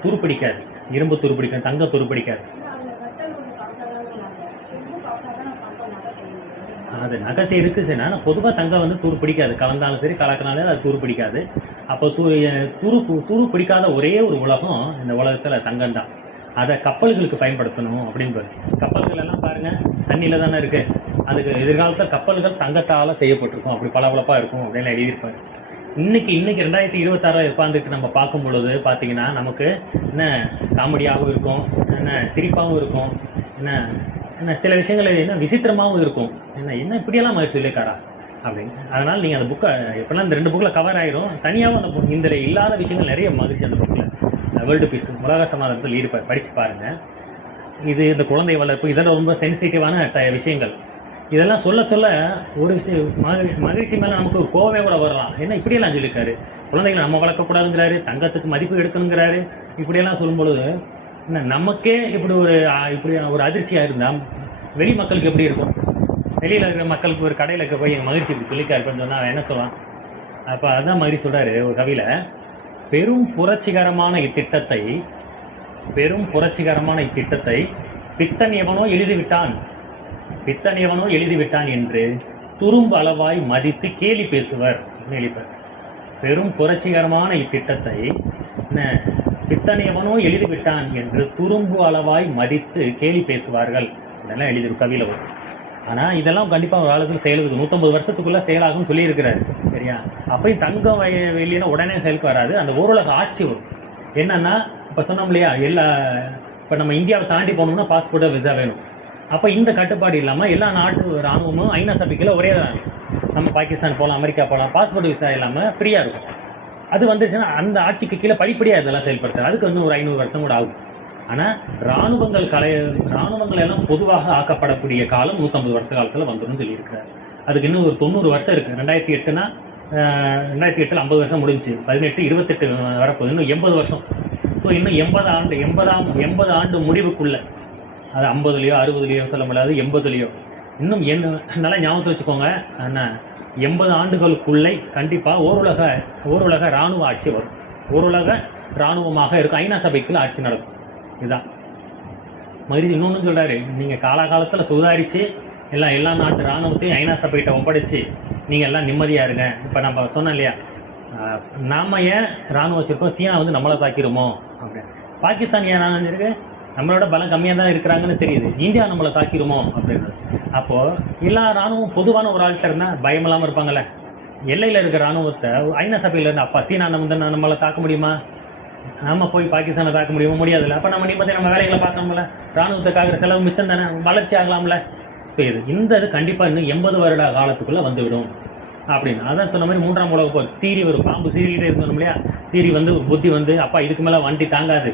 துரு பிடிக்காது. இரும்பு துரு பிடிக்கும், தங்கம் துரு பிடிக்காது. அது நகை செய்யறதுக்கு சரி. ஆனால் பொதுவாக தங்கம் வந்து துரு பிடிக்காது. கலந்தாலும் சரி கலக்கினாலும் அது துரு பிடிக்காது. அப்போ துரு பிடிக்காத ஒரே ஒரு உலகம் இந்த உலகத்தில் தங்கம் தான். அதை கப்பல்களுக்கு பயன்படுத்தணும் அப்படின்னு. கப்பல்கள் எல்லாம் பாருங்கள் தண்ணியில் தானே இருக்குது. அதுக்கு எதிர்காலத்தில் கப்பல்கள் தங்கத்தால் செய்யப்பட்டிருக்கும், அப்படி பளபளப்பாக இருக்கும் அப்படின்னு எழுதியிருப்பாரு. இன்னைக்கு 2026 உட்காந்துட்டு நம்ம பார்க்கும் பொழுது பார்த்தீங்கன்னா நமக்கு என்ன காமெடியாகவும் இருக்கும், என்ன சிரிப்பாகவும் இருக்கும், என்ன சில விஷயங்கள் என்ன விசித்திரமாகவும் இருக்கும். என்ன இப்படியெல்லாம் மாதிரி சொல்லியிருக்காரா அப்படின்னு. அதனால் நீங்கள் அந்த புக்கை எப்படிலாம் இந்த 2 புக்கில் கவர் ஆயிரும். தனியாகவும் அந்த இந்த இல்லாத விஷயங்கள் நிறைய மகிழ்ச்சி அந்த புக்கில் வேர்ல்டு பீஸ் உலக சமாதானத்தில் ஈடுபாடு படித்து பாருங்கள். இது இந்த குழந்தை வளர்ப்பு இதெல்லாம் ரொம்ப சென்சிட்டிவான விஷயங்கள். இதெல்லாம் சொல்ல சொல்ல ஒரு விஷயம் மகிழ்ச்சி மேலே நமக்கு ஒரு கோவே கூட வரலாம். என்ன இப்படியெல்லாம் சொல்லியிருக்காரு, குழந்தைகளை நம்ம வளர்க்கக்கூடாதுங்கிறாரு, தங்கத்துக்கு மதிப்பு எடுக்கணுங்கிறாரு. இப்படியெல்லாம் சொல்லும்பொழுது என்ன நமக்கே இப்படி ஒரு அதிர்ச்சியாக இருந்தால் வெளி மக்களுக்கு எப்படி இருக்கும்? வெளியில் இருக்கிற மக்களுக்கு ஒரு கடையில் இருக்க போய் எங்கள் மகிழ்ச்சி இப்படி சொல்லிக்காருன்னு சொன்னால் என்ன சொல்லலாம்? அப்போ அதுதான் மாதிரி சொல்கிறாரு ஒரு கவியில், பெரும் புரட்சிகரமான இத்திட்டத்தை பித்தன் எவனோ எழுதிவிட்டான் என்று துரும்பு அளவாய் மதித்து கேலி பேசுவர். பெரும் புரட்சிகரமான இத்திட்டத்தை பித்தன் எவனோ எழுதிவிட்டான் என்று துரும்பு அளவாய் மதித்து கேலி பேசுவார்கள். இதெல்லாம் எழுதிரு கவியில் வரும். ஆனால் இதெல்லாம் கண்டிப்பாக ஒரு காலத்தில் செயலுக்கு 150 வருஷத்துக்குள்ளே செயலாகும்னு சொல்லியிருக்கிறாரு. சரியா? அப்போயும் தங்கம் வெளியினா உடனே செயலுக்கு வராது. அந்த ஓரளவு ஆட்சி வரும். என்னன்னா இப்போ சொன்னோம் இல்லையா, இப்போ நம்ம இந்தியாவை தாண்டி போகணும்னா பாஸ்போர்ட்டோ விசா வேணும். அப்போ இந்த கட்டுப்பாடு இல்லாமல் எல்லா நாட்டு இராணுவமும் ஐநா சபைக்குள்ள ஒரே தான். நம்ம பாகிஸ்தான் போகலாம், அமெரிக்கா போகலாம், பாஸ்போர்ட் விசா இல்லாமல் ஃப்ரீயாக இருக்கும். அது வந்துச்சுன்னா அந்த ஆட்சிக்கு கீழே படிப்படியாக இதெல்லாம் செயல்படுத்துறது. அதுக்கு வந்து ஒரு 500 வருஷம் கூட ஆகும். ஆனால் இராணுவங்கள் எல்லாம் பொதுவாக ஆக்கப்படக்கூடிய காலம் 150 வருஷ காலத்தில் வந்துடும் சொல்லியிருக்கிறார். அதுக்கு இன்னும் ஒரு 90 வருஷம் இருக்குது. 2008னா 2008 50 வருஷம் முடிஞ்சு, 18 28 வரப்போகுது, இன்னும் 80 வருஷம். ஸோ இன்னும் 80 ஆண்டு முடிவுக்குள்ளே, அது 50லையோ 60லையோ சொல்ல முடியாது, 80லையோ இன்னும் நல்லா ஞாபகத்தை வச்சுக்கோங்க. ஆனால் 80 ஆண்டுகளுக்குள்ளே கண்டிப்பாக ஓருலக இராணுவ ஆட்சி வரும். ஓருலக இராணுவமாக இருக்கும். ஐநா சபைக்குள்ள ஆட்சி நடக்கும். இதுதான் மகிழ்ச்சி. இன்னொன்று சொல்கிறாரு, நீங்கள் காலகாலத்தில் சுதாரித்து எல்லா நாட்டு இராணுவத்தையும் ஐநா சபைகிட்ட ஒப்படைச்சு நீங்கள் எல்லாம் நிம்மதியாக இருங்க. இப்போ நம்ம சொன்னோம் இல்லையா, நாம் ஏன் இராணுவம் வச்சுருக்கோம், சீனா வந்து நம்மளை தாக்கிடுமோ அப்படின்னு. பாகிஸ்தான் ஏன் இராணுவம் இருக்கு, நம்மளோட பலம் கம்மியாக தான் இருக்கிறாங்கன்னு தெரியுது, இந்தியா நம்மளை தாக்கிடுமோ அப்படின்றது. அப்போது எல்லா இராணுவம் பொதுவான ஒரு ஆள்கிட்ட இருந்தால் பயம் இல்லாமல் இருப்பாங்கள்ல. எல்லையில் இருக்கிற இராணுவத்தை ஐநா சபையில் இருந்து அப்பா சீனா நம்மளை தாக்க முடியுமா, நம்ம போய் பாகிஸ்தானை தாக்க முடியாதுல்ல. அப்போ நம்ம நிம்மதி நம்ம வேலைகளை பார்க்கணும்ல, இராணுவத்துக்காகிற செலவு மிச்சம் தானே, வளர்ச்சி ஆகலாம்ல. ஸோ இந்த இது கண்டிப்பாக இன்னும் 80 வருட காலத்துக்குள்ளே வந்துவிடும் அப்படின்னு. அதான் சொன்ன மாதிரி 3ஆம் உலக போர், சீரி ஒரு பாம்பு சீரிகிட்டே இருந்தோம் இல்லையா, சீரி வந்து புத்தி வந்து அப்பா இதுக்கு மேலே வண்டி தாங்காது,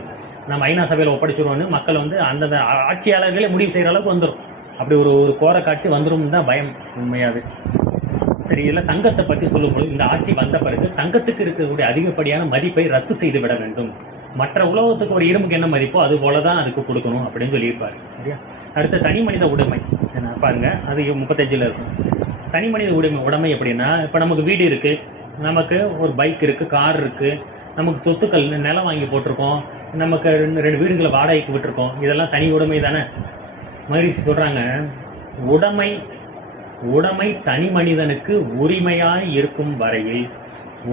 நம்ம ஐநா சபையில் ஒப்படைச்சிடுவோன்னு மக்கள் வந்து அந்தந்த ஆட்சியாளர்களே முடிவு செய்கிற அளவுக்கு வந்துடும். அப்படி ஒரு கோர காட்சி வந்துடும் தான் பயம் உண்மையாகவே. சரி, இதில் தங்கத்தை பற்றி சொல்லும்போது இந்த ஆட்சி வந்த பிறகு தங்கத்துக்கு இருக்கக்கூடிய அதிகப்படியான மதிப்பை ரத்து செய்து விட வேண்டும். மற்ற உலகத்துக்கு ஒரு இரும்புக்கு என்ன மதிப்போ அது போல தான் அதுக்கு கொடுக்கணும் அப்படின்னு சொல்லியிருப்பார். சரியா? அடுத்த தனி மனித உடைமை என்ன பாருங்க, அது 35ல் இருக்கும். தனி மனித உடைமை எப்படின்னா, இப்போ நமக்கு வீடு இருக்குது, நமக்கு ஒரு பைக் இருக்குது, கார் இருக்குது, நமக்கு சொத்துக்கள் நிலம் வாங்கி போட்டிருக்கோம், நமக்கு 2 வீடுகளை வாடகைக்கு விட்டுருக்கோம். இதெல்லாம் தனி உடைமை தானே. மகிழ்ச்சி சொல்கிறாங்க, உடைமை தனி மனிதனுக்கு உரிமையாய் இருக்கும் வரையில்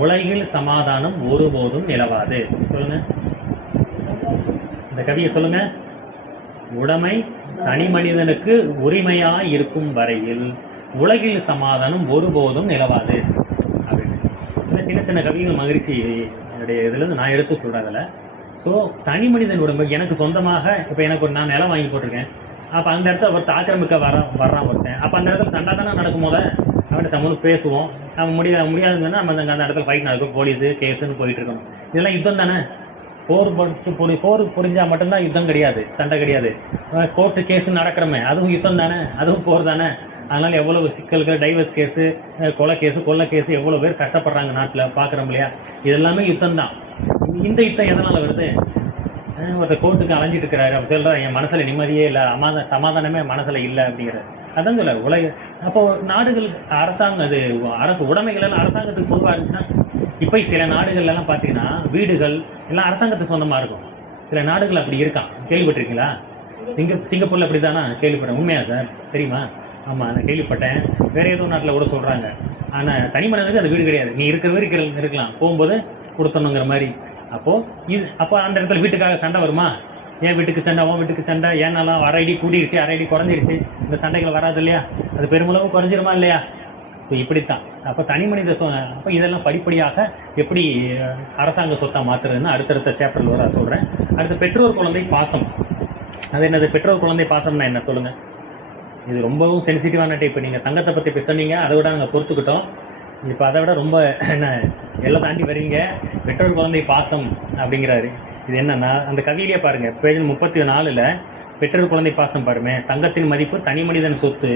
உலகில் சமாதானம் ஒருபோதும் நிலவாது. சொல்லுங்க, இந்த கவியை சொல்லுங்க. உடைமை தனி மனிதனுக்கு உரிமையாய் இருக்கும் வரையில் உலகில் சமாதானம் ஒருபோதும் நிலவாது அப்படின்னு. சின்ன சின்ன கவிகள் மகிழ்ச்சி இதுலேருந்து நான் எடுத்து சொல்கிறேன். அதில் ஸோ தனி மனிதன் உடம்பு எனக்கு சொந்தமாக இப்போ எனக்கு ஒரு நான் நிலம் வாங்கி போட்டிருக்கேன். அப்போ அந்த இடத்துல ஒருத்தர் ஆக்கிரமிக்க வர்றான் ஒருத்தன். அப்போ அந்த இடத்துல சண்டை தானே நடக்கும் போது அவன்கிட்ட சமூகம் பேசுவோம். நம்ம முடியாதுங்கன்னா நம்ம அந்த இடத்துல ஃபைட் நடக்கும், போலீஸு கேஸுன்னு போயிட்டு இருக்கணும். இதெல்லாம் யுத்தம் தானே. போர் புரிஞ்சால் மட்டும்தான் யுத்தம் கிடையாது, சண்டை கிடையாது. கோர்ட்டு கேஸு நடக்கிறோமே அதுவும் யுத்தம் தானே, அதுவும் போர் தானே. அதனால் எவ்வளோ சிக்கல்கள், டைவர்ஸ் கேஸு, கொலை கேஸு எவ்வளோ பேர் கஷ்டப்படுறாங்க நாட்டில் பார்க்குறோம் இல்லையா. இதெல்லாமே யுத்தம் தான். இந்த யுத்தம் எதனால் வருது? ஒருத்தர் கோர்ட்டுக்கு அலைஞ்சிட்டு இருக்கிறாரு, அப்படி சொல்கிறார் என் மனசில் நிம்மதியே இல்லை, சமாதானமே மனசில் இல்லை அப்படிங்கிறார். அதான் சொல்ல உலக. அப்போது நாடுகள் அரசாங்கம் அது அரசு உடைமைகள் எல்லாம் அரசாங்கத்துக்கு பொதுவாக இருந்துச்சுன்னா, இப்போ சில நாடுகள்லாம் பார்த்தீங்கன்னா வீடுகள் எல்லாம் அரசாங்கத்துக்கு சொந்தமாக இருக்கும். சில நாடுகள் அப்படி இருக்கான், கேள்விப்பட்டிருக்கீங்களா? சிங்கப்பூரில் அப்படி தானா? கேள்விப்பட்டேன். உண்மையா சார்? தெரியுமா? ஆமாம், நான் கேள்விப்பட்டேன். வேறு ஏதோ நாட்டில் கூட சொல்கிறாங்க. ஆனால் தனி மனிதனுக்கு அது வீடு கிடையாது, நீ இருக்கலாம், போகும்போது கொடுத்தணுங்கிற மாதிரி. அப்போ அந்த இடத்துல வீட்டுக்காக சண்டை வருமா? என் வீட்டுக்கு சண்டை, உன் வீட்டுக்கு சண்டை, ஏன்னாலும் அரை அடி கூடிருச்சு, அரை அடி குறைஞ்சிருச்சு, இந்த சண்டைகள் வராது இல்லையா? அது பெருமளவு குறைஞ்சிருமா இல்லையா? ஸோ இப்படித்தான். அப்போ தனி மனித அப்போ இதெல்லாம் படிப்படியாக எப்படி அரசாங்க சொத்தாக மாற்றுறதுன்னு அடுத்தடுத்த சாப்டரில் வர சொல்கிறேன். அடுத்து பெற்றோர் குழந்தை பாசம். அது என்னது? பெற்றோர் குழந்தை பாசம்னா என்ன சொல்லுங்கள்? இது ரொம்பவும் சென்சிட்டிவான டைப். நீங்கள் தங்கத்தை பற்றி பேசுனீங்க, அதை விட நாங்கள் பொறுத்துக்கிட்டோம். இப்போ அதை விட ரொம்ப என்ன எல்லாம் தாண்டி வரீங்க. பெற்றோர் குழந்தை பாசம் அப்படிங்கிறாரு. இது என்னன்னா அந்த கவியிலே பாருங்கள், பேஜ் 34 பெற்றோர் குழந்தை பாசம் பாருமே. தங்கத்தின் மதிப்பு தனி மனிதன் சொத்து,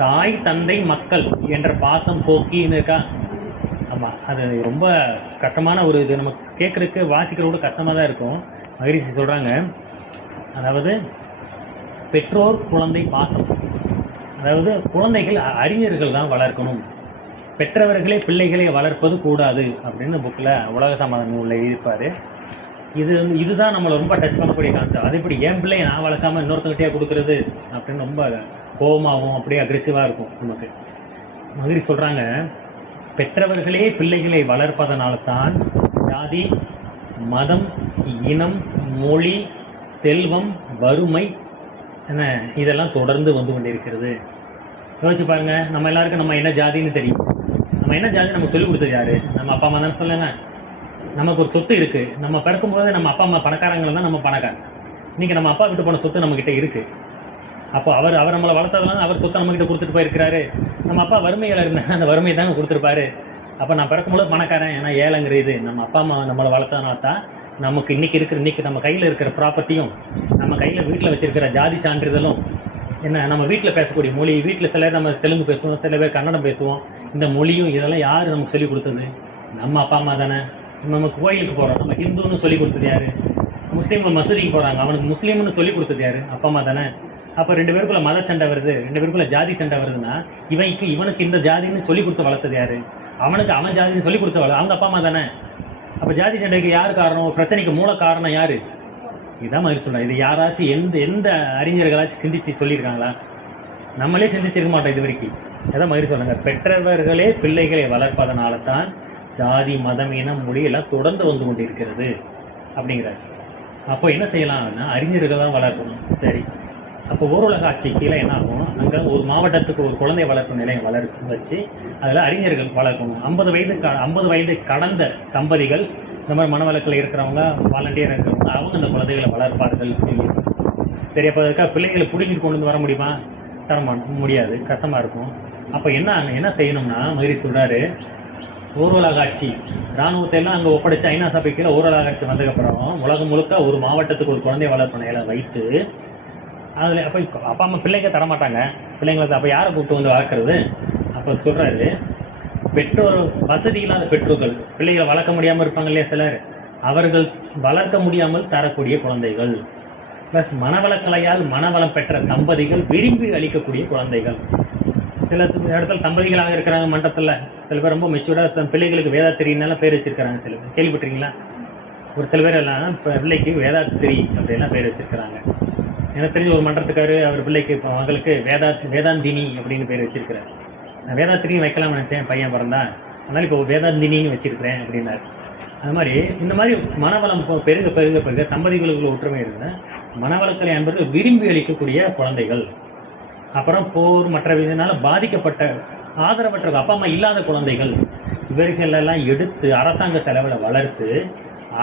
தாய் தந்தை மக்கள் என்ற பாசம் போக்கின்னு இருக்கா. ஆமாம், அது ரொம்ப கஷ்டமான ஒரு இது. நம்ம கேட்குறதுக்கு வாசிக்கிறோட கஷ்டமாக தான் இருக்கும். மகிழ்ச்சி சொல்கிறாங்க, அதாவது பெற்றோர் குழந்தை பாசம், அதாவது குழந்தைகள் அறிஞர்கள் தான் வளர்க்கணும், பெற்றவர்களே பிள்ளைகளை வளர்ப்பது கூடாது அப்படின்னு புக்கில் உலக சமாதான நூலில் எழுதியிருப்பார். இதுதான் நம்மளை ரொம்ப டச் பண்ணக்கூடிய கான்செப்ட். அது இப்படி என் பிள்ளையை நான் வளர்க்காமல் இன்னொருத்தங்கிட்டே கொடுக்குறது அப்படின்னு ரொம்ப கோபமாகவும் அப்படியே அக்ரெசிவாக இருக்கும் நமக்கு. மாதிரி சொல்கிறாங்க, பெற்றவர்களே பிள்ளைகளை வளர்ப்பதனால தான் ஜாதி, மதம், இனம், மொழி, செல்வம், வறுமை என்ன இதெல்லாம் தொடர்ந்து வந்து கொண்டிருக்கிறது. யோசிச்சு பாருங்கள், நம்ம எல்லாருக்கும் நம்ம என்ன ஜாதின்னு தெரியும். நம்ம என்ன ஜாதி நமக்கு சொல்லிக் கொடுத்தது யார்? நம்ம அப்பா அம்மா தானே. சொல்லுங்க, நமக்கு ஒரு சொத்து இருக்குது. நம்ம பிறக்கும்போது நம்ம அப்பா அம்மா பணக்காரங்களை தான் நம்ம பணக்காரங்க. இன்றைக்கி நம்ம அப்பா விட்டு போன சொத்து நம்மக்கிட்ட இருக்குது. அப்போ அவர் நம்மளை வளர்த்ததெல்லாம் அவர் சொத்தை நம்மக்கிட்ட கொடுத்துட்டு போயிருக்கிறாரு. நம்ம அப்பா வறுமையில் இருந்தால் அந்த வறுமையை தாங்க கொடுத்துருப்பாரு. அப்போ நான் பிறக்கும்போது பணக்காரன், ஏன்னா ஏழைங்கிற இது நம்ம அப்பா அம்மா நம்மளை வளர்த்ததுனால தான் நமக்கு இன்றைக்கி நம்ம கையில் இருக்கிற ப்ராப்பர்ட்டியும், நம்ம கையில் வீட்டில் வச்சுருக்கிற ஜாதி சான்றிதழும், என்ன நம்ம வீட்டில் பேசக்கூடிய மொழி, வீட்டில் சில பேர் நம்ம தெலுங்கு பேசுவோம், சில பேர் கன்னடம் பேசுவோம். இந்த மொழியும் இதெல்லாம் யார் நமக்கு சொல்லிக் கொடுத்தது? நம்ம அப்பா அம்மா தானே. நம்ம கோயிலுக்கு போகிறோம், நம்ம ஹிந்துன்னு சொல்லிக் கொடுத்தது யார்? முஸ்லீம்கள் மசூதிக்கு போகிறாங்க, அவனுக்கு முஸ்லீம்னு சொல்லிக் கொடுத்தது யார்? அப்பா அம்மா தானே. அப்போ 2 பேருக்குள்ள மத சண்டை வருது, 2 பேருக்குள்ள ஜாதி சண்டை வருதுன்னா இவனுக்கு இந்த ஜாதின்னு சொல்லிக் கொடுத்து வளர்த்தது யார்? அவனுக்கு அவன் ஜாதின்னு சொல்லிக் கொடுத்து அவங்க அப்பா அம்மா தானே. அப்போ ஜாதி சண்டைக்கு யார் காரணம்? பிரச்சனைக்கு மூல காரணம் யார்? இதுதான் மாதிரி சொல்கிறேன். இது யாராச்சும் எந்த அறிஞர்களாச்சும் சிந்திச்சு சொல்லியிருக்காங்களா? நம்மளே சிந்திச்சிருக்க மாட்டோம் இது வரைக்கும். எதாவது மாதிரி சொல்லுங்கள், பெற்றவர்களே பிள்ளைகளை வளர்ப்பதனால தான் ஜாதி, மதம், இனம், மொழி எல்லாம் தொடர்ந்து வந்து கொண்டு இருக்கிறது அப்படிங்கிறார். அப்போ என்ன செய்யலாம்னா அறிஞர்கள் தான் வளர்க்கணும். சரி, அப்போ ஓருலக ஆட்சி கீழே என்ன ஆகும்? அங்கே ஒரு மாவட்டத்துக்கு ஒரு குழந்தை வளர்ப்பு நிலையம் வச்சு அதில் அறிஞர்கள் வளர்க்கணும். 50 வயது கடந்த தம்பதிகள், இந்த மாதிரி மனவளக்கில் இருக்கிறவங்க, வாலண்டியர் இருக்கிறவங்க, அவங்க அந்த குழந்தைகளை வளர்ப்பார்கள். சரி, அப்போ அதுக்காக பிள்ளைகளை பிடிங்கிட்டு கொண்டு வந்து வர முடியுமா? தர முடியாது, கஷ்டமாக இருக்கும். அப்போ என்ன செய்யணும்னா மகிரி சொல்கிறாரு, ஓருலக ஆட்சி இராணுவத்தை எல்லாம் அங்கே ஒப்படைச்சு ஐநா சபைக்கு ஓருலக ஆட்சி வந்ததுக்கப்புறம் உலகம் முழுக்க ஒரு மாவட்டத்துக்கு ஒரு குழந்தை வளர்ப்பு நிலையம் வைத்து அதில் அப்போ அப்பா அம்மா பிள்ளைங்க தரமாட்டாங்க. பிள்ளைங்களை அப்போ யாரை கூப்பிட்டு வந்து வளர்க்குறது? அப்போ சொல்கிறாரு, பெற்றோர் வசதி இல்லாத பெற்றோர்கள் பிள்ளைகளை வளர்க்க முடியாமல் இருப்பாங்க இல்லையா சிலர், அவர்கள் வளர்க்க முடியாமல் தரக்கூடிய குழந்தைகள், ப்ளஸ் மனவளக்கலையால் மனவளம் பெற்ற தம்பதிகள் விரும்பி அளிக்கக்கூடிய குழந்தைகள். சில இடத்துல தம்பதிகளாக இருக்கிறாங்க மண்டபத்தில், சில பேர் ரொம்ப மெச்சூர்டாக பிள்ளைகளுக்கு வேதாத்திரினால பேர் வச்சுருக்கிறாங்க. சில பேர் கேள்விப்பட்டிருக்கீங்களா? ஒரு சில பேர் எல்லாம் இப்போ பிள்ளைக்கு வேதாத்திரி அப்படின்லாம் பேர் வச்சுருக்கிறாங்க. எனக்கு தெரிஞ்ச ஒரு மன்றத்துக்காரு அவர் பிள்ளைக்கு இப்போ மகளுக்கு வேதாந்தினி அப்படின்னு பேர் வச்சிருக்கிறார். நான் வேதாத்திரியும் வைக்கலாம்னு நினச்சேன், பையன் பிறந்தா, அதனால் இப்போ வேதாந்தினின்னு வச்சுருக்கிறேன் அப்படின்னாரு. அது மாதிரி இந்த மாதிரி மனவளம் பெருக பெருக பெருக தம்பதிகளுக்குள்ள ஒற்றுமை இருந்த மனவளக்கலை என்பது விரும்பி அளிக்கக்கூடிய குழந்தைகள். அப்புறம் போர் மற்ற இதனால பாதிக்கப்பட்ட ஆதரவற்ற அப்பா அம்மா இல்லாத குழந்தைகள், இவர்களெல்லாம் எடுத்து அரசாங்க செலவில் வளர்த்து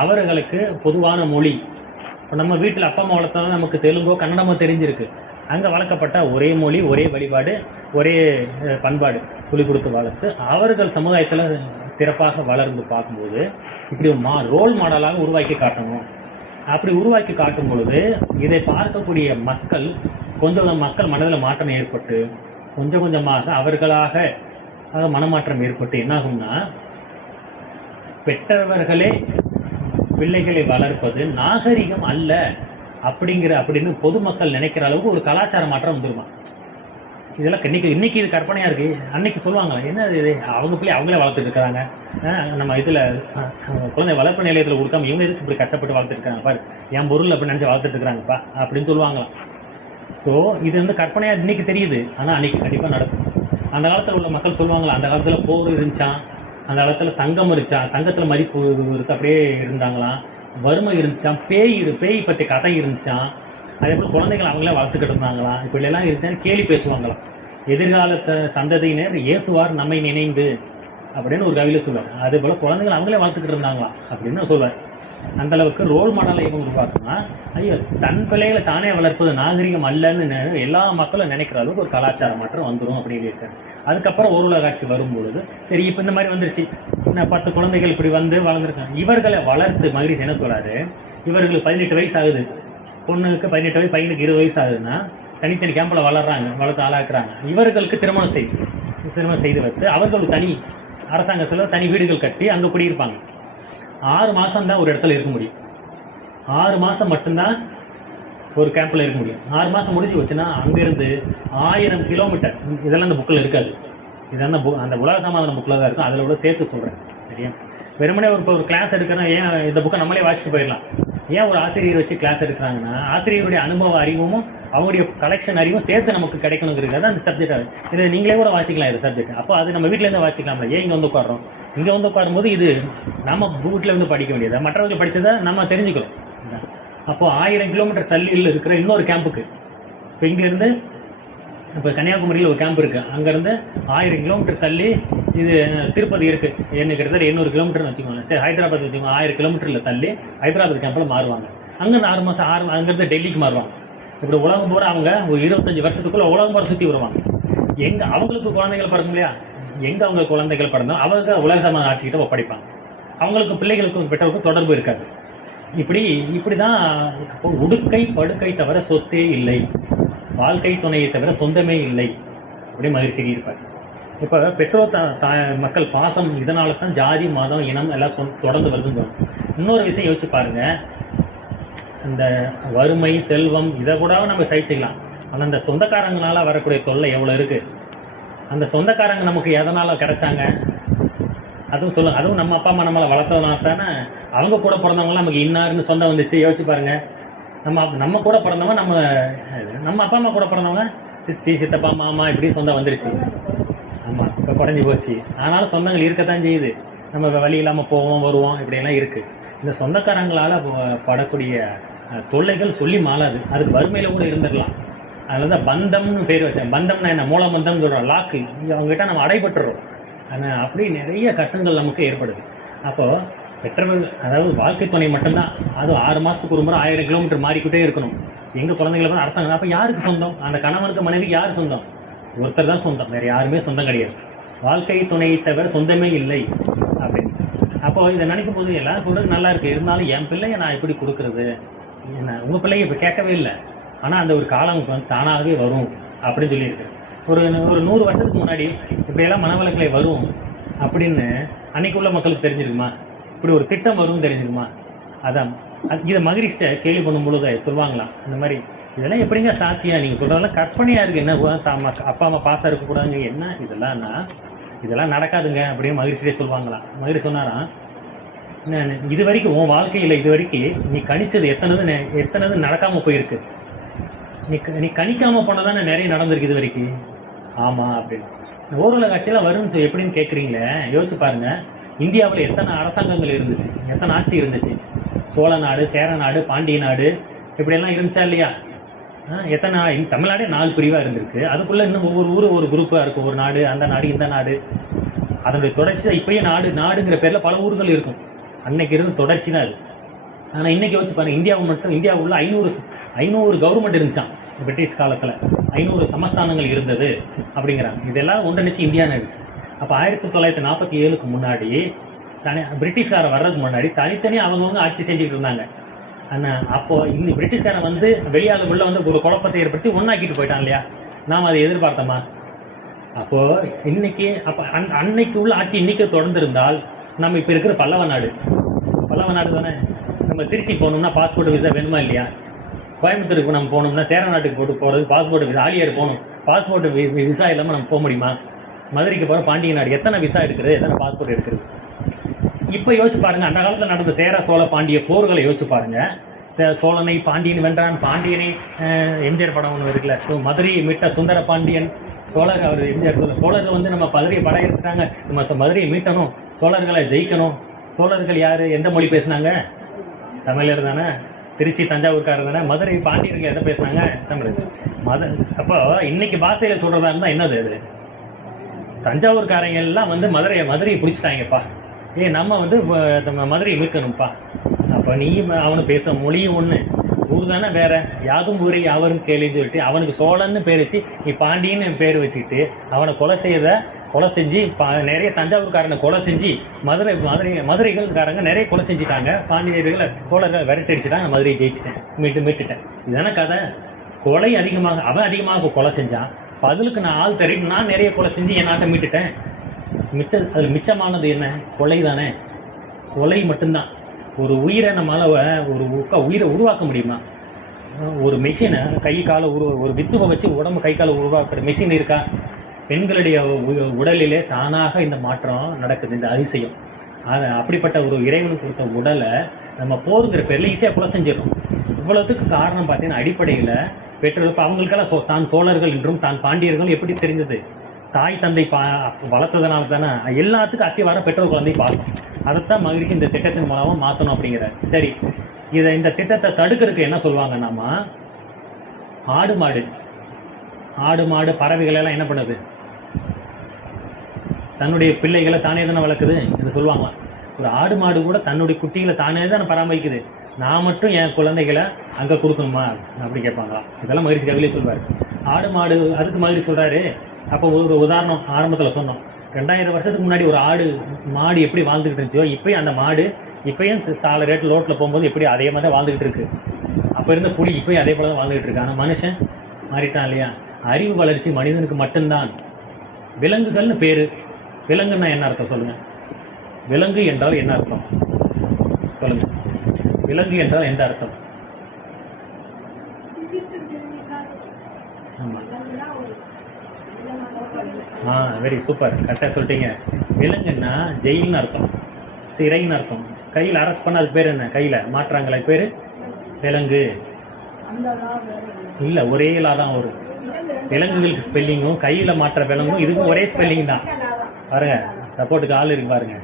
அவர்களுக்கு பொதுவான மொழி. இப்போ நம்ம வீட்டில் அப்பா அம்மா வளர்த்தாலும் நமக்கு தெலுங்கோ கன்னடமோ தெரிஞ்சிருக்கு. அங்கே வளர்க்கப்பட்ட ஒரே மொழி, ஒரே வழிபாடு, ஒரே பண்பாடு துளி கொடுத்து வளர்த்து அவர்கள் சமுதாயத்தில் சிறப்பாக வளர்ந்து பார்க்கும்போது இப்படி ரோல் மாடலாக உருவாக்கி காட்டணும். அப்படி உருவாக்கி காட்டும் பொழுது இதை பார்க்கக்கூடிய மக்கள் மக்கள் மனதில் மாற்றம் ஏற்பட்டு கொஞ்சம் கொஞ்சமாக அவர்களாக மனமாற்றம் ஏற்பட்டு என்னாகும்னா, பெற்றவர்களே பிள்ளைகளை வளர்ப்பது நாகரிகம் அல்ல அப்படின்னு பொதுமக்கள் நினைக்கிற அளவுக்கு ஒரு கலாச்சார மாற்றம் வந்துருமா. இதெல்லாம் இன்னைக்கு இது கற்பனையா இருக்கு. அன்னைக்கு சொல்லுவாங்க, என்ன இது அவங்க பிள்ளை அவங்களே வளர்த்துட்டு இருக்கிறாங்க, நம்ம இதுல குழந்தை வளர்ப்பு நிலையத்தில் கொடுக்காம இவங்க எதுக்கு இப்படி கஷ்டப்பட்டு வளர்த்துட்டு இருக்காங்க பாரு, என் பொருள் அப்படின்னு நினைச்சு வளர்த்துட்டு இருக்கிறாங்கப்பா அப்படின்னு சொல்லுவாங்களாம். ஸோ இது கற்பனையா இன்னைக்கு தெரியுது, ஆனால் அன்னைக்கு கண்டிப்பாக நடக்கும். அந்த காலத்தில் உள்ள மக்கள் சொல்லுவாங்களா, அந்த காலத்தில் போர் இருந்துச்சான், அந்த காலத்தில் தங்கம் இருந்துச்சான், தங்கத்தில் மதிப்பு இருக்கு அப்படியே இருந்தாங்களாம், வறுமை இருந்துச்சான், பேய் பற்றி கதை இருந்துச்சான், அதே போல் குழந்தைகள் அவங்களே வளர்த்துக்கிட்டு இருந்தாங்களாம், இப்படி எல்லாம் இருந்துச்சான்னு கேலி பேசுவாங்களாம். எதிர்காலத்தை சந்ததியினர் இயேசுவார் நம்மை நினைந்து அப்படின்னு ஒரு கவியில் சொல்லுவாங்க. அதே போல் குழந்தைகள் அவங்களே வளர்த்துக்கிட்டு இருந்தாங்களாம் அப்படின்னு சொல்லுவார். அந்த அளவுக்கு ரோல் மாடலை இவங்க உருவாக்குனா, ஐயோ தன் பிள்ளைகளை தானே வளர்ப்பது நாகரிகம் அல்லன்னு எல்லா மக்களும் நினைக்கிற அளவுக்கு ஒரு கலாச்சார மாற்றம் வந்துடும் அப்படின்னு இருக்காரு. அதுக்கப்புறம் ஓருலக ஆட்சி வரும்பொழுது சரி இப்போ இந்த மாதிரி வந்துருச்சு, 10 குழந்தைகள் இப்படி வந்து வளர்ந்துருக்காங்க, இவர்களை வளர்த்து மகிழ்ச்சி என்ன சொல்றாரு, இவர்களுக்கு 18 வயசு ஆகுது, பொண்ணுக்கு 18 வயசு, பையனுக்கு 20 வயசு ஆகுதுன்னா தனித்தனி கேம்பில் வளர்றாங்க, வளர்த்து ஆளாக்குறாங்க. இவர்களுக்கு திருமணம் செய்து வைத்து அவர்களுக்கு தனி அரசாங்கத்தில் தனி வீடுகள் கட்டி அங்கே குடியிருப்பாங்க. 6 மாதம் தான் ஒரு இடத்துல இருக்க முடியும். 6 மாதம் மட்டும்தான் ஒரு கேம்பில் இருக்க முடியும். 6 மாதம் முடிஞ்சு வச்சுன்னா அங்கேருந்து 1000 கிலோமீட்டர். இதெல்லாம் அந்த புக்கில் இருக்காது, இதெல்லாம் அந்த உலக சமாதான புக்கில் தான் இருக்கும். அதில் கூட சேர்த்து சொல்கிறேன் சரியா. வெறுமனே ஒரு கிளாஸ் எடுக்கிறோம், ஏன் இந்த புக்கை நம்மளே வாசிச்சுட்டு போயிடலாம். ஏன் ஒரு ஆசிரியர் வச்சு கிளாஸ் எடுக்கிறாங்கன்னா, ஆசிரியருடைய அனுபவ அறிவும் அவங்களுடைய கலெக்ஷன் அறிவும் சேர்த்து நமக்கு கிடைக்கணுங்கிறது அந்த சப்ஜெக்ட். இதை நீங்களே கூட வாசிக்கலாம் இந்த சப்ஜெக்ட். அப்போ அது நம்ம வீட்டிலேருந்து வாசிக்கலாம்ல, ஏன் இங்கே வந்து உட்காரோம், இங்கே வந்து உட்காரும்போது இது நம்ம வீட்டில் வந்து படிக்க வேண்டியதா, மற்றவர்கள் படித்ததை நம்ம தெரிஞ்சுக்கிறோம். அப்போது 1000 கிலோமீட்டர் தள்ளியில் இருக்கிற இன்னொரு கேம்புக்கு, இப்போ இங்கேருந்து இப்போ கன்னியாகுமரியில் ஒரு கேம்ப் இருக்குது, அங்கேருந்து 1000 கிலோமீட்டர் தள்ளி இது திருப்பதி இருக்குது, என்ன கிட்டத்தட்ட 800 கிலோமீட்டர்னு வச்சுக்கோங்க. சரி ஹைதராபாத் வச்சுக்கோங்க, 1000 கிலோமீட்டரில் தள்ளி ஹைதராபாத் கேம்பில் மாறுவாங்க. அங்கேருந்து 6 மாதம் அங்கேருந்து டெல்லிக்கு மாறுவாங்க. இப்படி உலகம் பூரா அவங்க ஒரு 25 வருஷத்துக்குள்ளே உலகம் பூரா சுற்றி வருவாங்க. எங்கே அவங்களுக்கு குழந்தைகள் பிறக்கும் இல்லையா, எங்கே அவங்க குழந்தைகள் பிறந்தாலும் அவங்க உலக சமாதான ஆட்சிக்கிட்ட ஒப்படைப்பாங்க. அவங்களுக்கு பிள்ளைகளுக்கும் பெற்றோருக்கும் தொடர்பு இருக்காது. இப்படி தான் உடுக்கை படுக்கை தவிர சொத்தே இல்லை, வாழ்க்கை துணையை தவிர சொந்தமே இல்லை அப்படி மகிழ்ச்சி இருப்பார். இப்போ பெற்றோர் மக்கள் பாசம் இதனால தான் ஜாதி மதம் இனம் எல்லாம் தொடர்ந்து வருதுன்னு. இன்னொரு விஷயம் யோசிச்சு பாருங்க, இந்த வறுமை செல்வம் இதை கூட நம்ம சகிச்சுக்கலாம், ஆனால் அந்த சொந்தக்காரங்களால வரக்கூடிய தொல்லை எவ்வளோ இருக்குது. அந்த சொந்தக்காரங்க நமக்கு எதனால் கிடைச்சாங்க, அதுவும் நம்ம அப்பா அம்மா நம்மளை வளர்த்ததுனால தானே. அவங்க கூட பிறந்தவங்களாம் நமக்கு இன்னாருன்னு சொந்தம் வந்துச்சு. யோசிச்சு பாருங்க, நம்ம கூட பிறந்தவங்க நம்ம அப்பா அம்மா கூட பிறந்தவங்க சித்தி சித்தப்பா மாமா இப்படி சொந்தம் வந்துருச்சு. ஆமாம், இப்போ குறைஞ்சி போச்சு. ஆனாலும் சொந்தங்கள் இருக்கத்தான் செய்யுது. நம்ம வழி இல்லாமல் போவோம் வருவோம் இப்படியெல்லாம் இருக்குது. இந்த சொந்தக்காரங்களால் படக்கூடிய தொல்லைகள் சொல்லி மாளாது. அதுக்கு வறுமையில் கூட இருந்துடலாம். அதில் தான் பந்தம்னு பேர் வச்சேன். பந்தம்னா என்ன, மூலபந்தம்னு சொல்கிறோம், லாக்கு. அவங்ககிட்ட நம்ம அடைபட்டுறோம். ஆனால் அப்படி நிறைய கஷ்டங்கள் நமக்கு ஏற்படுது. அப்போது பெற்றவர்கள், அதாவது வாழ்க்கை துணை மட்டும்தான், அதுவும் 6 மாதத்துக்கு ஒரு முறை 1000 கிலோமீட்டர் மாறிக்கிட்டே இருக்கணும். எங்கள் குழந்தைகளை வந்து அரசாங்கம். அப்போ யாருக்கு சொந்தம்? அந்த கணவனுக்கு மனைவிக்கு யார் சொந்தம்? ஒருத்தர் தான் சொந்தம், வேறு யாருமே சொந்தம் கிடையாது. வாழ்க்கை துணையை தவிர சொந்தமே இல்லை அப்படின்னு. அப்போது இதை நினைக்கும் போது எல்லாம் சொல்கிறது நல்லா இருக்குது, இருந்தாலும் என் பிள்ளையை நான் எப்படி கொடுக்குறது, என்ன உங்கள் பிள்ளைங்க இப்போ கேட்கவே இல்லை, ஆனால் அந்த ஒரு காலம் வந்து தானாகவே வரும் அப்படின்னு சொல்லியிருக்கேன். ஒரு 100 வருஷத்துக்கு முன்னாடி இப்படியெல்லாம் மனவளக்கலை வரும் அப்படின்னு அன்னைக்கு உள்ள மக்களுக்கு தெரிஞ்சிருக்குமா? இப்படி ஒரு திட்டம் வரும்னு தெரிஞ்சிருக்குமா? அதான் இதை மகிழ்ச்சிட்ட கேள்வி பண்ணும்பொழுது சொல்லுவாங்களாம், இந்த மாதிரி இதெல்லாம் எப்படிங்க சாத்தியம், நீங்கள் சொல்கிறதெல்லாம் கற்பனையாக இருக்குது, என்ன அப்பா அம்மா பாசம் இருக்கக்கூடாதுங்க, என்ன இதெல்லாம் நடக்காதுங்க அப்படின்னு மகிழ்ச்சியே சொல்லுவாங்களாம். மகிழ்ச்சி சொன்னாராம், இது வரைக்கும் உன் வாழ்க்கையில் இது வரைக்கும் நீ கணிச்சது எத்தனது நடக்காமல் போயிருக்கு, நீ கணிக்காமல் போனதானே நிறைய நடந்திருக்கு இது வரைக்கும். ஆமாம் அப்படின்னு. ஓரளவு காட்சியெல்லாம் வரும்னு எப்படின்னு கேட்குறீங்களே, யோசிச்சு பாருங்கள். இந்தியாவில் எத்தனை அரசாங்கங்கள் இருந்துச்சு, எத்தனை ஆட்சி இருந்துச்சு? சோழ நாடு, சேர நாடு, பாண்டிய நாடு, இப்படியெல்லாம் இருந்துச்சா இல்லையா? எத்தனை தமிழ்நாடே 4 பிரிவாக இருந்திருக்கு. அதுக்குள்ளே இன்னும் ஒவ்வொரு ஊர் ஒரு குரூப்பாக இருக்கும். ஒரு நாடு, அந்த நாடு, இந்த நாடு. அதனுடைய தொடர்ச்சி தான் இப்போயே நாடுங்கிற பேரில் பல ஊர்கள் இருக்கும். அன்னைக்கு இருந்து தொடர்ச்சி தான் அது. ஆனால் இன்றைக்கி வச்சு பாருங்கள், இந்தியாவுள்ள 500 கவர்மெண்ட் இருந்துச்சான் பிரிட்டிஷ் காலத்தில். 500 சமஸ்தானங்கள் இருந்தது அப்படிங்கிறாங்க. இதெல்லாம் ஒன்றிணைச்சு இந்தியான்னு இருக்குது. அப்போ 1947க்கு முன்னாடி பிரிட்டிஷ்காரன் வர்றதுக்கு முன்னாடி தனித்தனியாக அவங்கவுங்க ஆட்சி செஞ்சுக்கிட்டு இருந்தாங்க. ஆனால் அப்போது இந்த பிரிட்டிஷ்காரன் வந்து வெளியால் உள்ள வந்து ஒரு குழப்பத்தை ஏற்படுத்தி ஒன்றாக்கிட்டு போயிட்டான் இல்லையா? நாம் அதை எதிர்பார்த்தோமா? அப்போது இன்றைக்கி அன்னைக்கு உள்ள ஆட்சி இன்றைக்கி தொடர்ந்துருந்தால் நம்ம இப்போ இருக்கிற பல்லவ நாடு தானே. நம்ம திருச்சி போகணும்னா பாஸ்போர்ட் விசா வேணுமா இல்லையா? கோயம்புத்தூருக்கு நம்ம போகணும்னா சேர நாட்டுக்கு போகிறது பாஸ்போர்ட் விசா. ஆலியார் போகணும், பாஸ்போர்ட் விசா இல்லாமல் நம்ம போக முடியுமா? மதுரைக்கு போகிற பாண்டிய நாடு எத்தனை விசா எடுக்கிறது, எத்தனை பாஸ்போர்ட் எடுக்கிறது? இப்போ யோசிச்சு பாருங்கள், அந்த காலத்தில் நடந்த சேர சோழ பாண்டிய போர்களை யோசிச்சு பாருங்கள். சோழனை பாண்டியன் வென்றான், பாண்டியனை எம்ஜிஆர் படம் ஒன்று இருக்குல்ல, மதுரையை மீட்ட சுந்தர பாண்டியன். சோழர் அவர் எம்ஜிஆர் சோழர்கள் வந்து நம்ம மதுரையை படம் எடுத்துட்டாங்க, நம்ம மதுரையை மீட்டணும், சோழர்களை ஜெயிக்கணும். சோழர்கள் யார், எந்த மொழி பேசுனாங்க? தமிழர் தானே. திருச்சி தஞ்சாவூர்காரர் தானே. மதுரை பாண்டியர்கள் எதை பேசுனாங்க? தமிழ். அப்போ இன்னைக்கு பாஷையில் சொல்கிறதா இருந்தால் என்னது அது? தஞ்சாவூர்காரங்க எல்லாம் வந்து மதுரையை பிடிச்சிட்டாங்கப்பா, நம்ம வந்து மதுரையை மீட்கணும்ப்பா. அப்போ நீ அவனு பேச மொழியும் ஒன்று, ஊர் தானே வேறு. யாதும் ஊரே யாவரும் கேள்வின்னு சொல்லிட்டு அவனுக்கு சோழன்னு பேர் வச்சு நீ பாண்டியன்னு பேர் வச்சுக்கிட்டு அவனை கொலை செஞ்சு நிறைய தஞ்சாவூர்காரனை கொலை செஞ்சு மதுரைகள்காரங்க நிறைய கொலை செஞ்சுட்டாங்க. பாண்டியர்களை சோழர்கள் விரட்டடிச்சுட்டாங்க, மதுரையை ஜெயிச்சிட்டேன், மீட்டுட்டேன். இதுதானே கதை. கொலை அவன் அதிகமாக கொலை செஞ்சான், பதிலுக்கு நான் ஆள் தரிட்டு நான் நிறைய கொலை செஞ்சு என் நாட்டை மீட்டுட்டேன். அதில் மிச்சமானது என்ன? கொலை தானே. கொலை மட்டும்தான். ஒரு உயிரை நம்மளால் ஒரு உயிரை உருவாக்க முடியுமா? ஒரு மெஷினை கை காலை ஒரு வித்துவை வச்சு உடம்பு கை காலை உருவாக்குற மெஷின் இருக்கா? பெண்களுடைய உடலிலே தானாக இந்த மாற்றம் நடக்குது, இந்த அதிசயம். அப்படிப்பட்ட ஒரு இறைவனுக்கு கொடுத்த உடலை நம்ம போருங்கிற பேரில் ஈஸியாக கொலை செஞ்சிடறோம். இவ்வளோத்துக்கு காரணம் பார்த்தீங்கன்னா அடிப்படையில் பெற்றோர். இப்போ அவங்களுக்கெல்லாம் தான் சோழர்கள் என்றும் தான் பாண்டியர்களும் எப்படி தெரிஞ்சது? தாய் தந்தை வளர்த்ததுனால தானே. எல்லாத்துக்கும் அசிவாரம் பெற்றோர் குழந்தை பாசம். அதைத்தான் மகிழ்ச்சி இந்த திட்டத்தின் மூலமாக மாற்றணும் அப்படிங்கிறார். சரி, இந்த திட்டத்தை தடுக்கிறதுக்கு என்ன சொல்லுவாங்க? நாம ஆடு மாடு பறவைகள் எல்லாம் என்ன பண்ணுது? தன்னுடைய பிள்ளைகளை தானே தானே வளர்க்குது என்று சொல்லுவாங்க. ஒரு ஆடு மாடு கூட தன்னுடைய குட்டிகளை தானே தானே பராமரிக்குது. நான் மட்டும் என் குழந்தைகளை அங்கே கொடுக்கணுமா அப்படி கேட்பாங்களா? இதெல்லாம் மகிழ்ச்சி கவிலே சொல்வார். ஆடு மாடு அதுக்கு மகிழ்ச்சி சொல்கிறாரு. அப்போ ஒரு உதாரணம் ஆரம்பத்தில் சொன்னோம். 2000 வருஷத்துக்கு முன்னாடி ஒரு மாடு எப்படி வாழ்ந்துக்கிட்டு இருந்துச்சோ இப்போயும் அந்த மாடு இப்போயும் சாலை ரேட்டில் ரோட்டில் போகும்போது எப்படி அதே மாதிரி தான் வாழ்ந்துக்கிட்டு இருக்குது. அப்போ இருந்த புலி இப்போயும் அதே போல தான் வாழ்ந்துக்கிட்டு இருக்கு. ஆனால் மனுஷன் மாறிட்டான் இல்லையா? அறிவு வளர்ச்சி மனிதனுக்கு மட்டும்தான். விலங்குகள்னு பேர். விலங்குன்னா என்ன அர்த்தம் சொல்லுங்கள்? விலங்கு என்றால் என்ன அர்த்தம் சொல்லுங்கள்? விலங்கு என்றால் எந்த அர்த்தம்? ஆமாம், வெரி சூப்பர், கரெக்டாக சொல்லிட்டீங்க. விலங்குன்னா ஜெயில்னு அர்த்தம், சிறைன்னு அர்த்தம். கையில் அரெஸ்ட் பண்ண அதுக்கு பேர் என்ன? கையில் மாட்டுறாங்களே பேர் விலங்கு இல்லை, ஒரே லா தான் வரும். விலங்குகளுக்கு ஸ்பெல்லிங்கும் கையில் மாற்ற விலங்கும் இதுக்கும் ஒரே ஸ்பெல்லிங் தான். பாருங்க, சப்போர்ட்டுக்கு ஆள் இருக்கு பாருங்க,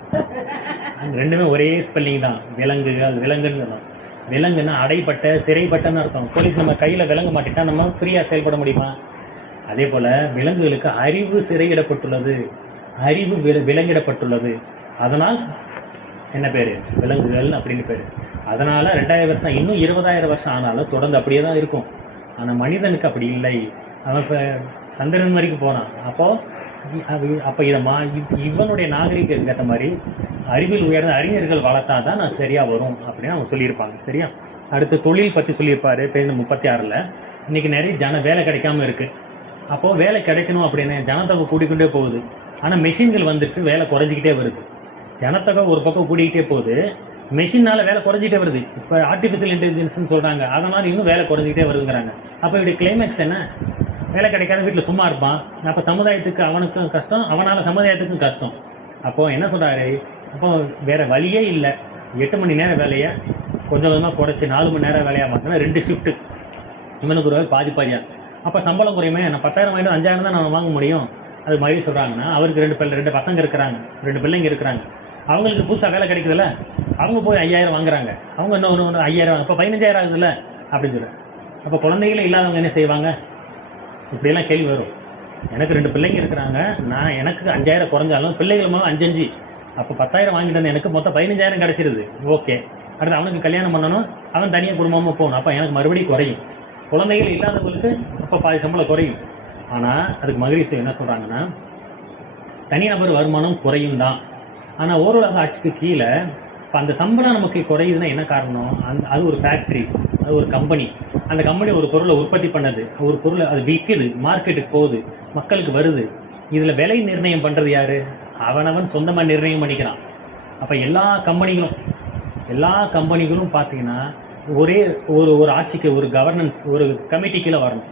ரெண்டுமே ஒரே ஸ்பெல்லிங் தான். விலங்குன்னு சொல்லணும். விலங்குன்னா அடைப்பட்ட சிறைப்பட்டன்னு அர்த்தம். போலீஸ் நம்ம கையில் விலங்கு மாட்டிட்டா நம்ம ஃப்ரீயாக செயல்பட முடியுமா? அதே போல் விலங்குகளுக்கு அறிவு சிறையிடப்பட்டுள்ளது, அறிவு விலங்கிடப்பட்டுள்ளது. அதனால் என்ன பேர்? விலங்குகள் அப்படின்னு பேர். அதனால் 2000 வருஷம் இன்னும் 20,000 வருஷம் ஆனாலும் தொடர்ந்து அப்படியே தான் இருக்கும். ஆனால் மனிதனுக்கு அப்படி இல்லை. அவன் இப்போ சந்திரன் வரைக்கும் போனான். அப்போ இவனுடைய நாகரிகத்துக்கு ஏற்ற மாதிரி அறிவில் உயர்ந்த அறிஞர்கள் வளர்த்தா தான் நான் சரியாக வரும் அப்படின்னு அவங்க சொல்லியிருப்பாங்க. சரியா? அடுத்து தொழில் பற்றி சொல்லியிருப்பார் பேஜ் 36. இன்றைக்கி நிறைய வேலை கிடைக்காம இருக்குது. அப்போது வேலை கிடைக்கணும் அப்படின்னு ஜனத்தொகை கூட்டிக்கிட்டே போகுது. ஆனால் மெஷின்கள் வந்துட்டு வேலை குறைஞ்சிக்கிட்டே வருது. ஜனத்தொகை ஒரு பக்கம் கூட்டிக்கிட்டே போகுது, மெஷினால் வேலை குறைஞ்சிக்கிட்டே வருது. இப்போ ஆர்டிஃபிஷியல் இன்டெலிஜென்ஸ்னு சொல்கிறாங்க, அதனால் இன்னும் வேலை குறைஞ்சிக்கிட்டே வருதுங்கிறாங்க. அப்போ இப்படி கிளைமேக்ஸ் என்ன? வேலை கிடைக்காத வீட்டில் சும்மா இருப்பான். அப்போ சமுதாயத்துக்கு அவனுக்கும் கஷ்டம், அவனால் சமுதாயத்துக்கும் கஷ்டம். அப்போது என்ன சொல்கிறாரு? அப்போ வேறு வழியே இல்லை. 8 மணி நேரம் வேலையை கொஞ்சம் கொஞ்சமாக குறைச்சி 4 மணி நேரம் வேலையாக மாற்றினா 2 ஷிஃப்ட்டு, இவனுக்கு ஒரு பாதியாக. அப்போ சம்பளம் குறையுமே. நான் 10,000 வாங்கிட்டு 5,000 தான் நான் வாங்க முடியும். அது மாதிரி சொல்கிறாங்கன்னா அவருக்கு 2 பசங்க இருக்கிறாங்க, 2 பிள்ளைங்க இருக்கிறாங்க. அவங்களுக்கு புதுசாக வேலை கிடைக்குதுல்ல, அவங்க போய் 5000 வாங்குறாங்க, அவங்க இன்னும் 5000, இப்போ 15000 ஆகுதுல்ல அப்படின்னு சொல்லி. அப்போ குழந்தைகளே இல்லாதவங்க என்ன செய்வாங்க? இப்படியெல்லாம் கேள்வி வரும். எனக்கு 2 பிள்ளைங்க இருக்கிறாங்க, நான் எனக்கு 5000 குறைஞ்சாலும் பிள்ளைகளும் 5 அப்போ 10,000 வாங்கிட்டு வந்து எனக்கு மொத்தம் 15,000 கிடச்சிருது. ஓகே, அடுத்து அவனுக்கு கல்யாணம் பண்ணணும், அவன் தனியாக குடும்பமாக போகணும், அப்போ எனக்கு மறுபடியும் குறையும். குழந்தைகள் இல்லாதவங்களுக்கு அப்போ பாதி சம்பளம் குறையும். ஆனால் அதுக்கு மகரிஷி என்ன சொல்கிறாங்கன்னா, தனிநபர் வருமானம் குறையும் தான். ஆனால் ஓரளவு ஆட்சிக்கு கீழே இப்போ அந்த சம்பளம் நமக்கு குறையுதுன்னா என்ன காரணம்? அது ஒரு ஃபேக்ட்ரி, அது ஒரு கம்பெனி. அந்த கம்பெனி ஒரு பொருளை உற்பத்தி பண்ணது, ஒரு பொருளை அது விற்குது, மார்க்கெட்டுக்கு போகுது, மக்களுக்கு வருது. இதில் விலை நிர்ணயம் பண்ணுறது யார்? அவனவன் சொந்தமாக நிர்ணயம் பண்ணிக்கிறான். அப்போ எல்லா கம்பெனிகளும் பார்த்தீங்கன்னா ஒரே ஒரு ஆட்சிக்கு, ஒரு கவர்னன்ஸ், ஒரு கமிட்டி கீழே வரணும்.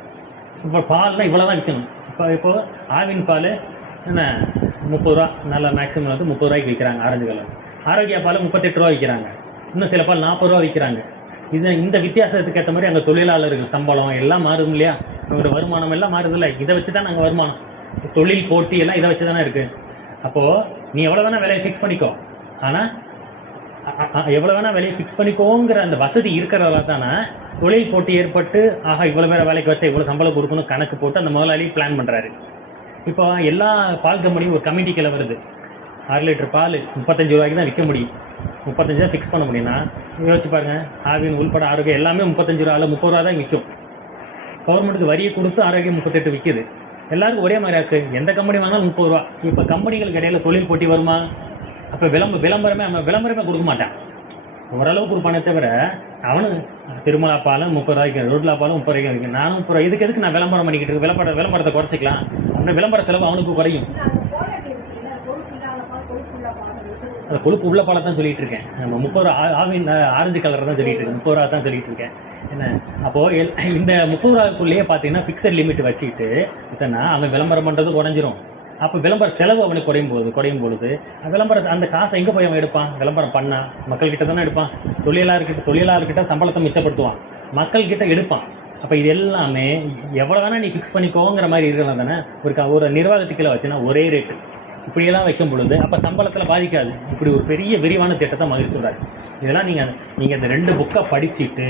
இப்போ பால்னால் இவ்வளோ தான் விற்கணும். இப்போ ஆவின் பால் என்ன 30 ரூபா, நல்லா மேக்ஸிமம் வந்து 30 ரூபாய்க்கு விற்கிறாங்க. ஆரஞ்சு கலர் ஆரோக்கியா பால் 38 ரூபா விற்கிறாங்க. இன்னும் சில பால் 40 ரூபா விற்கிறாங்க. இந்த வித்தியாசத்துக்கு ஏற்ற மாதிரி அங்கே தொழிலாளர்கள் சம்பளம் எல்லாம் மாறும் இல்லையா? அவங்களோட வருமானம் எல்லாம் மாறுது இல்லை? இதை வச்சு தான் நாங்கள் வருமானம், தொழில் போட்டி எல்லாம் இதை வச்சு தானே இருக்குது. அப்போது நீ எவ்வளோ வேணால் விலையை ஃபிக்ஸ் பண்ணிக்கோ, ஆனால் எவ்வளோ வேணால் விலையை ஃபிக்ஸ் பண்ணிக்கோங்கிற அந்த வசதி இருக்கிறதால தானே தொழில் போட்டி ஏற்பட்டு, ஆஹா இவ்வளோ பேரை வேலைக்கு வச்சா இவ்வளோ சம்பளம் கொடுக்கணும் கணக்கு போட்டு அந்த முதலாளி பிளான் பண்ணுறாரு. இப்போ எல்லா பால் கம்பெனியும் ஒரு கமிட்டிக்கில் வருது. 6 லிட்டர் பால் 35 ரூபாய்க்கு தான் விற்க முடியும். 35 தான் ஃபிக்ஸ் பண்ண முடியும்னா யோசிச்சு பாருங்கள். ஆவின் உள்பட ஆரோக்கியம் எல்லாமே 35 ரூபா, 30 ரூபா தான் விற்கும். கவர்மெண்ட்டுக்கு வரியை கொடுத்து ஆரோக்கியம் 38 விற்கிது. எல்லாருக்கும் ஒரே மாதிரி இருக்குது. எந்த கம்பெனி வாங்கினாலும் 30 ரூபா. இப்போ கம்பெனிகளுக்கு இடையில தொழில் போட்டி வருமா? அப்போ விளம்பரமே கொடுக்க மாட்டான். ஓரளவுக்கு கொடுப்பானே தவிர அவனு திருமலா பாலம் 30 ரூபாய்க்கு, ரோட்லா பாலம் 30 ரூபாய்க்கு இருக்குது. நானும் 30 ரூபா. எதுக்கு நான் விளம்பரம் பண்ணிக்கிட்டு இருக்கேன்? விளம்பரத்தை குறைச்சிக்கலாம். அவனோட விளம்பர செலவு அவனுக்கு குறையும். அந்த கொழுப்பு உள்ள பாலை தான் சொல்லிட்டு இருக்கேன். நம்ம 30 ரூபா ஆவின் ஆரஞ்சு கலர் தான் சொல்லிட்டு இருக்கேன், 30 ரூபா தான் சொல்லிட்டு இருக்கேன். என்ன அப்போது இந்த 30 ரூபாய்க்குள்ளேயே பார்த்தீங்கன்னா ஃபிக்ஸட் லிமிட் வச்சுக்கிட்டு இத்தனை அவன் விளம்பரம் பண்ணுறது குறைஞ்சிரும். அப்போ விளம்பர செலவு அவனுக்கு குறையும் பொழுது விளம்பரம் அந்த காசை எங்கே போய் அவன் எடுப்பான்? விளம்பரம் பண்ணால் மக்கள்கிட்ட தானே எடுப்பான். தொழிலாளர்கிட்ட சம்பளத்தை மிச்சப்படுத்துவான், மக்கள்கிட்ட எடுப்பான். அப்போ இது எல்லாமே எவ்வளோ வேணால் நீ ஃபிக்ஸ் பண்ணிக்கோங்கிற மாதிரி இருக்கலாம் தானே. ஒரு நிர்வாகத்துக்குள்ள வச்சுன்னா ஒரே ரேட்டு இப்படியெல்லாம் வைக்கும் பொழுது அப்போ சம்பளத்தில் பாதிக்காது. இப்படி ஒரு பெரிய விரிவான திட்டத்தை மகிழ்ச்சி சொல்கிறாரு. இதெல்லாம் நீங்கள் இந்த 2 புக்கை படிச்சுட்டு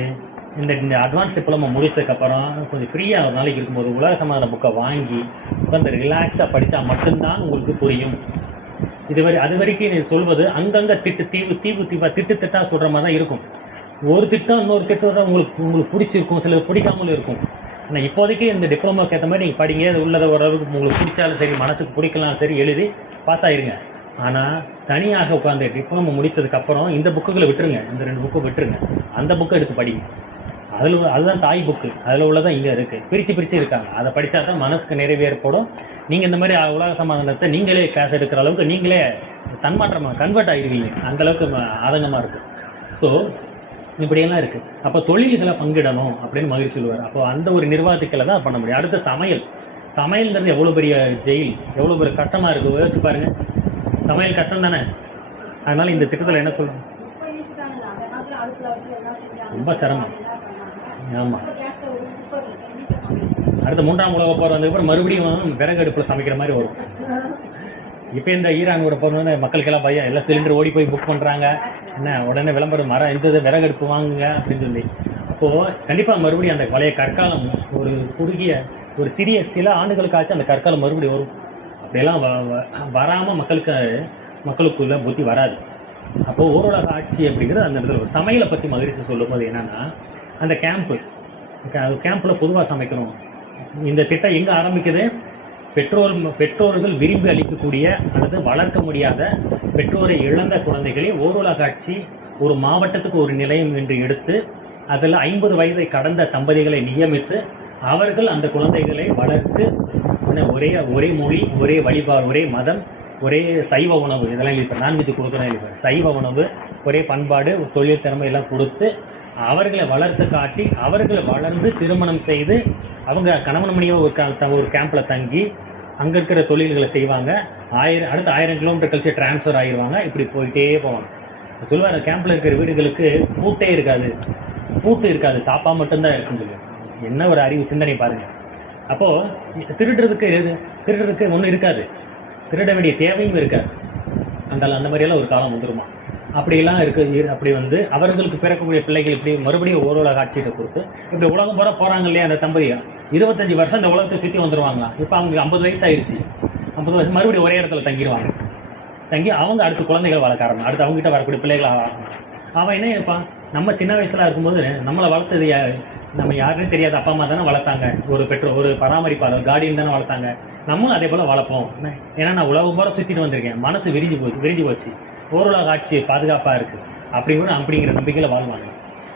இந்த அட்வான்ஸ் டிப்ளமோ முடிச்சதுக்கப்புறம் கொஞ்சம் ஃப்ரீயாக ஒரு நாளைக்கு இருக்கும்போது உலக சமாதான புக்கை வாங்கி உட்காந்து ரிலாக்ஸாக படித்தா மட்டும்தான் உங்களுக்கு புரியும். அது வரைக்கும் நீ சொல்வது அங்கங்கே திட்டாக சொல்கிற மாதிரி தான் இருக்கும். ஒரு திட்டம் இன்னொரு திட்டம் தான் உங்களுக்கு பிடிச்சிருக்கும், சில பிடிக்காமலும் இருக்கும். ஆனால் இப்போதைக்கு இந்த டிப்ளமோக்கு ஏற்ற மாதிரி நீங்கள் படிங்க. அது உள்ளதை ஓரளவுக்கு உங்களுக்கு பிடிச்சாலும் சரி, மனசுக்கு பிடிக்கலாம் சரி, எழுதி பாஸ் ஆகிருங்க. ஆனால் தனியாக உட்காந்து டிப்ளமோ முடித்ததுக்கப்புறம் இந்த புக்குகளை விட்டுருங்க, இந்த 2 புக்கை விட்டுருங்க. அந்த புக்கை எடுத்து படிங்க. அதுதான் தாய் புக்கு, அதில் உள்ளதான் இங்கே இருக்குது. பிரித்து இருக்காங்க. அதை படித்தா தான் மனசுக்கு நிறைவு ஏற்படும். நீங்கள் இந்த மாதிரி உலக சமாதானத்தை நீங்களே கிளாஸ் எடுக்கிற அளவுக்கு நீங்களே தன்மாற்றமாக கன்வெர்ட் ஆகிடுவீங்க. அந்தளவுக்கு ஆதங்கமாக இருக்குது. ஸோ இப்படியெல்லாம் இருக்குது. அப்போ தொழில்களை பங்கிடணும் அப்படின்னு மகிழ்ச்சி சொல்லுவார். அப்போ அந்த ஒரு நிர்வாகத்துக்களை தான் பண்ண முடியும். அடுத்த சமையல்ன்றது எவ்வளோ பெரிய ஜெயில், எவ்வளோ பெரிய கஷ்டமாக இருக்குது யோசிச்சு பாருங்கள். சமையல் கஷ்டம் தானே. அதனால் இந்த திட்டத்தில் என்ன சொல்லணும்? ரொம்ப சிரமம். ஆமாம். அடுத்த 3ஆம் உலக போர் வந்ததுக்கப்புறம் மறுபடியும் விறகு அடுப்பில் சமைக்கிற மாதிரி வரும். இப்போ இந்த ஈரானோட போகிறது மக்களுக்கெல்லாம் பையன் எல்லாம் சிலிண்டர் ஓடி போய் புக் பண்ணுறாங்க. என்ன உடனே விளம்பரம் மரம் எந்த விறகு அடுப்பு வாங்குங்க அப்படின்னு சொல்லி. அப்போது கண்டிப்பாக மறுபடியும் அந்த பழைய கற்காலம் ஒரு சில ஆண்டுகளுக்காச்சும் அந்த கற்காலம் மறுபடியும் வரும். அப்படியெல்லாம் வராமல் மக்களுக்குள்ள புத்தி வராது. அப்போது ஓரளவு ஆட்சி அப்படிங்கிறது அந்த இடத்துல சமையலை பற்றி மகிழ்ச்சி சொல்லும்போது என்னென்னா, அந்த கேம்பில் பொதுவாக சமைக்கணும். இந்த திட்டம் எங்கே ஆரம்பிக்குது? பெற்றோர்கள் விரும்பி அளிக்கக்கூடிய அல்லது வளர்க்க முடியாத பெற்றோரை இழந்த குழந்தைகளை ஓருலக ஆட்சி ஒரு மாவட்டத்துக்கு ஒரு நிலையம் என்று எடுத்து அதில் 50 வயதை கடந்த தம்பதிகளை நியமித்து அவர்கள் அந்த குழந்தைகளை வளர்த்து ஒரே மொழி, ஒரே வழிபாடு, ஒரே மதம், ஒரே சைவ உணவு, இதெல்லாம் இப்போ நான்வெஜ் கொடுக்குறேன் இல்லை, சைவ உணவு, ஒரே பண்பாடு, தொழில் திறமை எல்லாம் கொடுத்து அவர்களை வளர்த்து காட்டி அவர்களை வளர்ந்து திருமணம் செய்து அவங்க கணவன் மணியை ஒரு கேம்பில் தங்கி அங்கே இருக்கிற தொழில்களை செய்வாங்க. அடுத்த 1000 கிலோமீட்டர் கழிச்சு டிரான்ஸ்ஃபர் ஆகிடுவாங்க. இப்படி போயிட்டே போவாங்க. சொல்லுவாங்க கேம்பில் இருக்கிற வீடுகளுக்கு பூட்டே இருக்காது, பூட்டு இருக்காது, தாப்பா மட்டும்தான் இருக்குன்னு சொல்லி. என்ன ஒரு அறிவு சிந்தனை பாருங்கள். அப்போது திருடுறதுக்கு ஒன்றும் இருக்காது, திருட வேண்டிய தேவையும் இருக்காது. அந்த மாதிரியெல்லாம் ஒரு காலம் வந்துருமா. அப்படியெல்லாம் அப்படி வந்து அவர்களுக்கு பிறக்கக்கூடிய பிள்ளைகள் இப்படி மறுபடியும் ஓருலக ஆட்சியிட்ட கொடுத்து இப்படி உலகம் பூரா போகிறாங்க இல்லையா. அந்த தம்பதி 25 வருஷம் இந்த உலகத்தை சுற்றி வந்துடுவாங்களா. இப்போ அவங்களுக்கு 50 வயசு ஆயிடுச்சு. 50 வயசு மறுபடியும் ஒரே இடத்துல தங்கிடுவாங்க. தங்கி அவங்க அடுத்து குழந்தைகள் வளர்க்க ஆரம்பிச்சு அடுத்து அவங்ககிட்ட வரக்கூடிய பிள்ளைகளை அவன் என்ன இருப்பான், நம்ம சின்ன வயசுல இருக்கும்போது நம்மளை வளர்த்தது நம்ம யாருன்னு தெரியாது, அப்பா அம்மா தானே வளர்த்தாங்க, ஒரு பராமரிப்பாளர் கார்டியன் தானே வளர்த்தாங்க, நம்மளும் அதே போல் வளர்ப்போம். ஏன்னா நான் உலகம் போகிற சுற்றிட்டு வந்திருக்கேன், மனசு விரிஞ்சு போச்சு, ஓரளவு ஆட்சி பாதுகாப்பாக இருக்குது அப்படிங்கிற நம்பிக்கையில் வாழ்வாங்க.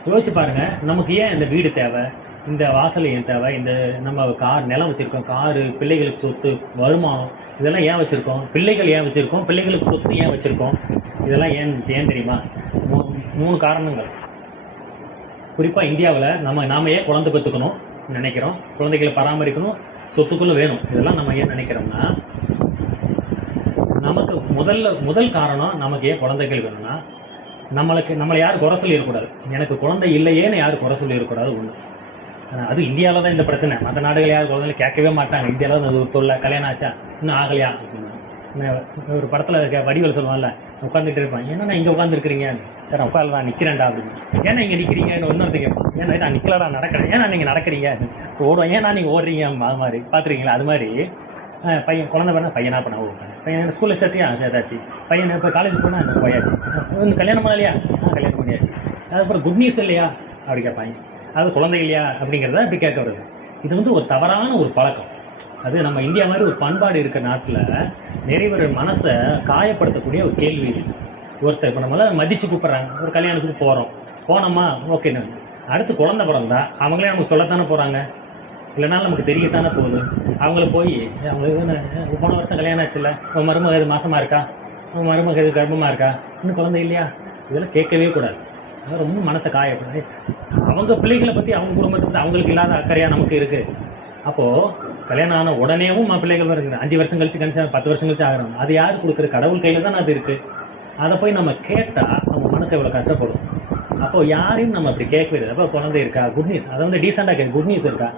யோசிச்சு பாருங்கள், நமக்கு ஏன் இந்த வீடு தேவை, இந்த வாசல் ஏன் தேவை, இந்த நம்ம நிலம் வச்சுருக்கோம், காரு, பிள்ளைகளுக்கு சொத்து, வருமானம், இதெல்லாம் ஏன் வச்சுருக்கோம், பிள்ளைகள் ஏன் வச்சுருக்கோம், பிள்ளைகளுக்கு சொத்து ஏன் வச்சுருக்கோம், இதெல்லாம் ஏன் தெரியுமா? 3 காரணங்கள். குறிப்பாக இந்தியாவில் நாம ஏன் குழந்தை பெற்றுக்கணும் நினைக்கிறோம், குழந்தைகளை பராமரிக்கணும், சொத்துக்குள்ள வேணும், இதெல்லாம் நம்ம ஏன் நினைக்கிறோம்னா, நமக்கு முதல் காரணம் நமக்கு ஏன் குழந்தைகள் வேணும்னா, நம்மளை யாரும் குறை சொல்லிடக்கூடாது. எனக்கு குழந்தை இல்லையேன்னு யாரும் குறை சொல்லிடக்கூடாது. ஒன்று, அது இந்தியாவில் தான் இந்த பிரச்சனை. மற்ற நாடுகள் யாரும் குழந்தைகளை கேட்கவே மாட்டாங்க. இந்தியாவில் அது ஒரு தொல்லை, கல்யாணம் ஆச்சா இன்னும் ஆகலையா. ஒரு படத்தில் வடிவேல் சொல்லுவான்ல, உட்காந்துட்டு இருப்பான், ஏன்னா நான் இங்கே உட்காந்துருக்கிறீங்க, சார் உட்காந்து நான் நிற்கிறேன்டா அப்படின்னு, ஏன்னா இங்கே நிற்கிறீங்கன்னு இன்னொருத்த கேட்பான், ஏன்னா நான் நிற்கலடா நடக்கிறேன், ஏன்னா நீங்கள் நடக்கிறீங்க ஓடுவோம், ஏன்னா நீங்கள் ஓடுறீங்க அது மாதிரி பார்த்துருக்கீங்களா. அது மாதிரி பையன் குழந்தை பண்ணால் பையனாக பண்ண பையன் ஸ்கூலில் சேர்த்தாச்சு, பையன் இப்போ காலேஜ் போனால் அங்கே போயாச்சு, கல்யாணம் பண்ணலையா, கல்யாணம் பண்ணியாச்சு, அதுக்கப்புறம் குட் நியூஸ் இல்லையா அப்படி கேட்பாங்க, அது குழந்தை இல்லையா அப்படிங்கிறத இப்படி கேட்க வருது. இது வந்து ஒரு தவறான ஒரு பழக்கம். அது நம்ம இந்தியா மாதிரி ஒரு பண்பாடு இருக்கிற நாட்டில் நிறைய பேர் மனசை காயப்படுத்தக்கூடிய ஒரு கேள்வி. ஒருத்தர் இப்போ நம்மளால் மதித்து கூப்பிட்றாங்க, ஒரு கல்யாணத்துக்கு போனோமா ஓகேன்னு, அடுத்து குழந்தை பிறந்தா அவங்களே நமக்கு சொல்லத்தானே போகிறாங்க, இல்லைனாலும் நமக்கு தெரியத்தானே போகுது. அவங்கள போய் அவங்களுக்கு போன வருஷம் கல்யாணம் ஆச்சுல்ல, உன் மருமக எது மாசமாக இருக்கா, உன் மருமக எது கர்ப்பமாக இருக்கா, இன்னும் குழந்தை இல்லையா, இதெல்லாம் கேட்கவே கூடாது. அது ரொம்ப மனசை காயப்படுது. அவங்க பிள்ளைகளை பற்றி அவங்க குடும்பத்தை பற்றி அவங்களுக்கு இல்லாத அக்கறையாக நமக்கு இருக்குது. அப்போது கல்யாணம் ஆன உடனேவும் பிள்ளைகள் வருது, 5 வருஷம் கழிச்சு 10 வருஷம் கழிச்சு ஆகிறோம், அது யார் கொடுக்குறது, கடவுள் கையில் தான் அது இருக்குது. அதை போய் நம்ம கேட்டால் நம்ம மனசு எவ்வளோ கஷ்டப்படும். அப்போது யாரையும் நம்ம அப்படி கேட்கவே. அப்போ குழந்தை இருக்கா, குட் நியூஸ், அதை வந்து டீசெண்டாக கேட்கு, குட் நியூஸ் இருக்கா.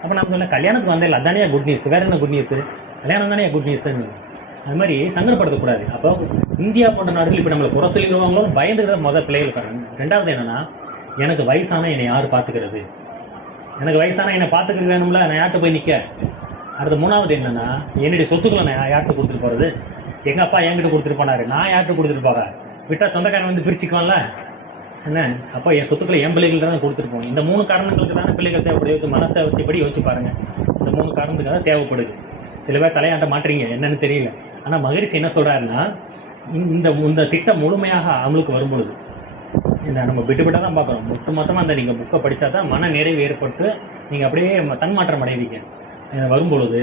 அப்போ நம்ம சொல்ல கல்யாணத்துக்கு வந்தே இல்லை, அதானே குட் நியூஸ், வேறு என்ன குட் நியூஸ், கல்யாணம் தானே குட் நியூஸ்ன்னு அது மாதிரி சங்கடப்படுத்தக்கூடாது. அப்போ இந்தியா போன்ற நாடுகள் இப்போ நம்மளை குறை சொல்லிடுவாங்களோ பயந்துக்கிற பிள்ளைகள் பாருங்க. ரெண்டாவது என்னென்னா, எனக்கு வயசான என்னை யார் பார்த்துக்கிறது, எனக்கு வயசான என்னை பார்த்துக்கிறது வேணும்ல, நான் யார்கிட்ட போய் நிற்க. அடுத்து 3வது என்னென்னா, என்னுடைய சொத்துக்களை நான் யார்கிட்ட கொடுத்துட்டு போகிறது, எங்கள் அப்பா என்கிட்ட கொடுத்துட்டு போனார், நான் யார்கிட்ட கொடுத்துட்டு போகிறேன், விட்டால் சொந்தக்காரன் வந்து பிரிச்சுக்குவான்ல என்ன. அப்போ என் சொத்துக்களை என் பிள்ளைகள் தான் கொடுத்துட்டு போகணும். இந்த 3 காரணங்களுக்கு தானே பிள்ளைகள் தேவைப்படுது. மனசை வச்சுப்படி யோசிச்சு பாருங்கள், இந்த 3 காரணத்துக்காக தேவைப்படுது. சில பேர் தலையாட்ட மாட்டுறீங்க, என்னன்னு தெரியல. ஆனால் மகரிஷி என்ன சொல்கிறாருன்னா, இந்த திட்டம் முழுமையாக அமலுக்கு வரும்பொழுது இந்த நம்ம விட்டு தான் பார்க்குறோம். மொத்தமாக அந்த நீங்கள் புக்கை படித்தா தான் மன நிறைவு ஏற்பட்டு நீங்கள் அப்படியே தன்மாற்றம் அடைவீங்க. வரும்பொழுது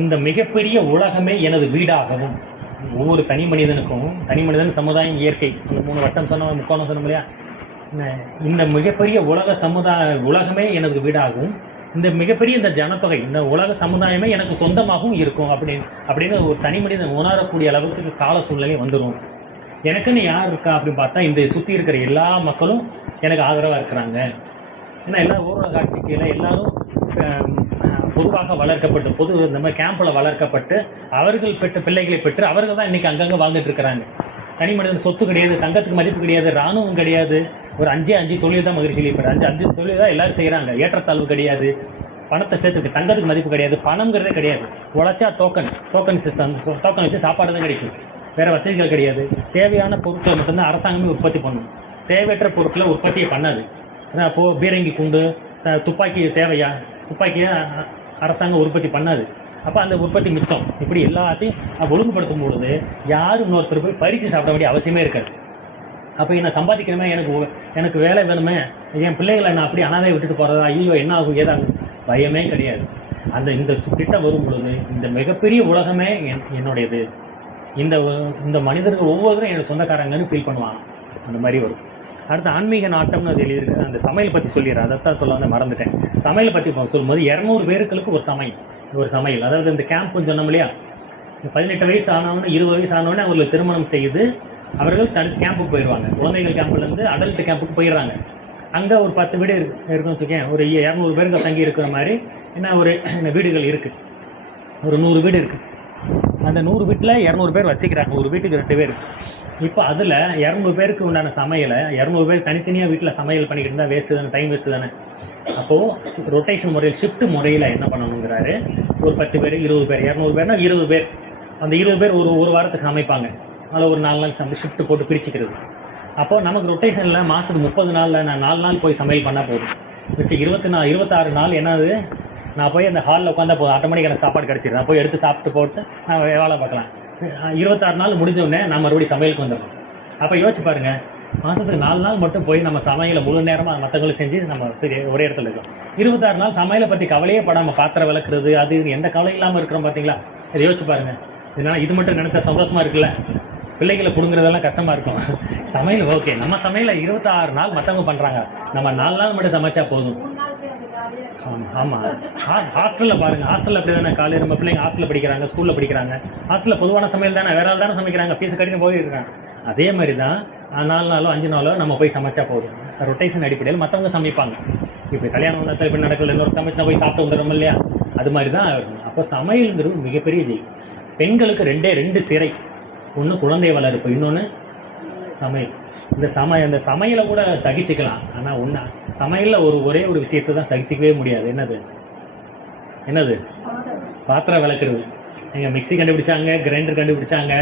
இந்த மிகப்பெரிய உலகமே எனது வீடாகவும், ஒவ்வொரு தனி மனிதன், சமுதாயம், இயற்கை, அந்த 3 வட்டம் சொன்ன முக்கோணம் சொன்னோம் இல்லையா, இந்த மிகப்பெரிய உலகமே எனது வீடாகவும், இந்த மிகப்பெரிய இந்த ஜனத்தொகை, இந்த உலக சமுதாயமே எனக்கு சொந்தமாகவும் இருக்கும் அப்படின்னு ஒரு தனி மனிதன் உணரக்கூடிய அளவுக்கு கால சூழ்நிலை வந்துடும். எனக்குன்னு யார் இருக்கா அப்படின்னு பார்த்தா, இந்த சுற்றி இருக்கிற எல்லா மக்களும் எனக்கு ஆதரவாக இருக்கிறாங்க. ஏன்னா எல்லாம் ஊரக ஆட்சிக்கையில் எல்லாரும் பொதுவாக வளர்க்கப்பட்டு இந்த மாதிரி கேம்பில் வளர்க்கப்பட்டு அவர்கள் பெற்ற பிள்ளைகளை பெற்று அவர்கள் தான் இன்றைக்கி அங்கங்கே வாழ்ந்துட்டு இருக்கிறாங்க. தனி மனிதன் சொத்து கிடையாது, தங்கத்துக்கு மதிப்பு கிடையாது, இராணுவம் கிடையாது, ஒரு 5 தொழில் தான் மகிழ்ச்சி சொல்லியிருப்பாரு. 5 தொழில் தான் எல்லோரும் செய்கிறாங்க. ஏற்றத்தாழ்வு கிடையாது, பணத்தை சேர்த்துக்கு தங்கத்துக்கு மதிப்பு கிடையாது, பணங்கிறதே கிடையாது. உழைச்சா டோக்கன் சிஸ்டம், டோக்கன் வச்சு சாப்பாடு தான் கிடைக்கும், வேறு வசதிகள் கிடையாது. தேவையான பொருட்களை மட்டும்தான் அரசாங்கமே உற்பத்தி பண்ணும், தேவையற்ற பொருட்களை உற்பத்தியை பண்ணாது. அப்போது பீரங்கி குண்டு, துப்பாக்கி தேவையா, துப்பாக்கியை அரசாங்கம் உற்பத்தி பண்ணாது. அப்போ அந்த உற்பத்தி மிச்சம். இப்படி எல்லாத்தையும் ஒழுங்குபடுத்தும் பொழுது யாரும் இன்னொருத்தர் போய் பறித்து சாப்பிட வேண்டிய அவசியமே இருக்காது. அப்போ என்ன சம்பாதிக்கணுமே, எனக்கு வேலை வேணுமே, என் பிள்ளைகளை நான் அப்படி அனாதை விட்டுட்டு போகிறதா, ஐயோ என்ன ஆகும் ஏதாகும், பயமே கிடையாது. இந்த திட்டம் வரும் பொழுது இந்த மிகப்பெரிய உலகமே என்னுடையது, இந்த மனிதர்கள் ஒவ்வொருத்தரும் என்னோட சொந்தக்காரங்கன்னு ஃபீல் பண்ணுவாங்க. அந்த மாதிரி வரும். அடுத்து ஆன்மீக நாட்டம்னு அது எழுதியிருக்கு. அந்த சமையல் பற்றி சொல்லிடுறேன், அதைத்தான் சொல்ல வந்து மறந்துட்டேன். சமையல் பற்றி சொல்லும்போது 200 பேருக்கு ஒரு சமையல். அதாவது இந்த கேம்ப் சொன்னோம் இல்லையா, 18 வயசு ஆனவொன்னே 20 வயசு ஆனவொடனே அவர்களுக்கு திருமணம் செய்து அவர்கள் கேம்புக்கு போயிடுவாங்க. குழந்தைகள் கேம்ப்லேருந்து அடல்ட் கேம்புக்கு போயிடுறாங்க. அங்கே ஒரு 10 வீடு இருக்குன்னு வச்சுக்கேன், ஒரு 200 பேருக்கு தங்கி இருக்கிற மாதிரி என்ன ஒரு வீடுகள் இருக்குது, ஒரு 100 வீடு இருக்குது. அந்த 100 வீட்டில் 200 பேர் வசிக்கிறாங்க, ஒரு வீட்டுக்கு 2 பேர். இப்போ அதில் 200 பேருக்கு உண்டான சமையலை 200 பேர் தனித்தனியாக வீட்டில் சமையல் பண்ணிக்கிட்டு இருந்தால் வேஸ்ட்டு தானே, டைம் வேஸ்ட்டு தானே. அப்போது ரொட்டேஷன் முறையில் ஷிஃப்ட் முறையில் என்ன பண்ணணுங்கிறாரு, ஒரு 10 பேர் 20 பேர் 200 பேர்னா 20 பேர், அந்த 20 பேர் ஒரு வாரத்துக்கு சமைப்பாங்க. அதில் ஒரு 4 நாள் ஷிஃப்ட் போட்டு பிரிச்சுக்கிறது. அப்போது நமக்கு ரொட்டேஷனில் மாதத்துக்கு 30 நாளில் நான் 4 நாள் போய் சமையல் பண்ணால் போதும். மிச்சம் 26 நாள் என்னது, நான் போய் அந்த ஹாலில் உட்காந்தா போதும், ஆட்டோமேட்டிக்காக எனக்கு சாப்பாடு கிடச்சிடும். நான் போய் எடுத்து சாப்பிட்டு போட்டு நான் வேலை பார்க்கலாம். 26 நாள் முடிஞ்சோடனே நான் மறுபடியும் சமையலுக்கு வந்துடணும். அப்போ யோசிச்சு பாருங்கள், மாதத்துக்கு 4 நாள் மட்டும் போய் நம்ம சமையலை முழு நேரமாக மற்றவங்களும் செஞ்சு நம்ம ஒரே இடத்துல இருக்கோம். 26 நாள் சமையலை பற்றி கவலையே படாமல் பாத்திரம் விளக்குறது அது எந்த கவலை இல்லாமல் இருக்கிறோம் பார்த்தீங்களா. இதை யோசிச்சு பாருங்கள். இதனால் இது மட்டும் நினச்சா சந்தோஷமாக இருக்குல்ல, பிள்ளைகளை பிடுங்குறதெல்லாம் கஷ்டமாக இருக்கும். சமையல் ஓகே, நம்ம சமையலை 26 நாள் மற்றவங்க பண்ணுறாங்க, நம்ம 4 நாள் மட்டும் சமைச்சா போதும். ஆமாம், ஹாஸ்டலில் பாருங்கள், ஹாஸ்டலில் அப்படி தானே. காலையில் நம்ம பிள்ளைங்க ஹாஸ்டலில் படிக்கிறாங்க, ஸ்கூலில் படிக்கிறாங்க, ஹாஸ்டலில் பொதுவான சமையல் தானே, வேற ஆள் தானே சமைக்கிறாங்க, ஃபீஸ் கட்டின்னு போயிருக்காங்க. அதே மாதிரி தான் 4 நாளோ 5 நாளோ நம்ம போய் சமைச்சா போதும். ரொட்டேஷன் அடிப்படையில் மற்றவங்க சமைப்பாங்க. இப்போ கல்யாணம் ஒன்றத்தில் இப்படி நடக்கல, இன்னொரு சமைச்சா போய் சாப்பிட்டு வந்துடுறோம் இல்லையா, அது மாதிரி தான் இருக்கும். அப்போ சமையல்ங்கிறது மிகப்பெரிய ஜெய். பெண்களுக்கு 2 சிறை, ஒன்று குழந்தை வளர்ப்பு, இன்னொன்று சமையல். இந்த சமையலை கூட சகிச்சுக்கலாம், ஆனால் ஒன்று சமையலில் ஒரே ஒரு விஷயத்தை தான் சகிச்சிக்கவே முடியாது. என்னது பாத்திரம் விளக்குறது. எங்கள் மிக்ஸி கண்டுபிடிச்சாங்க, கிரைண்டர் கண்டுபிடிச்சாங்க,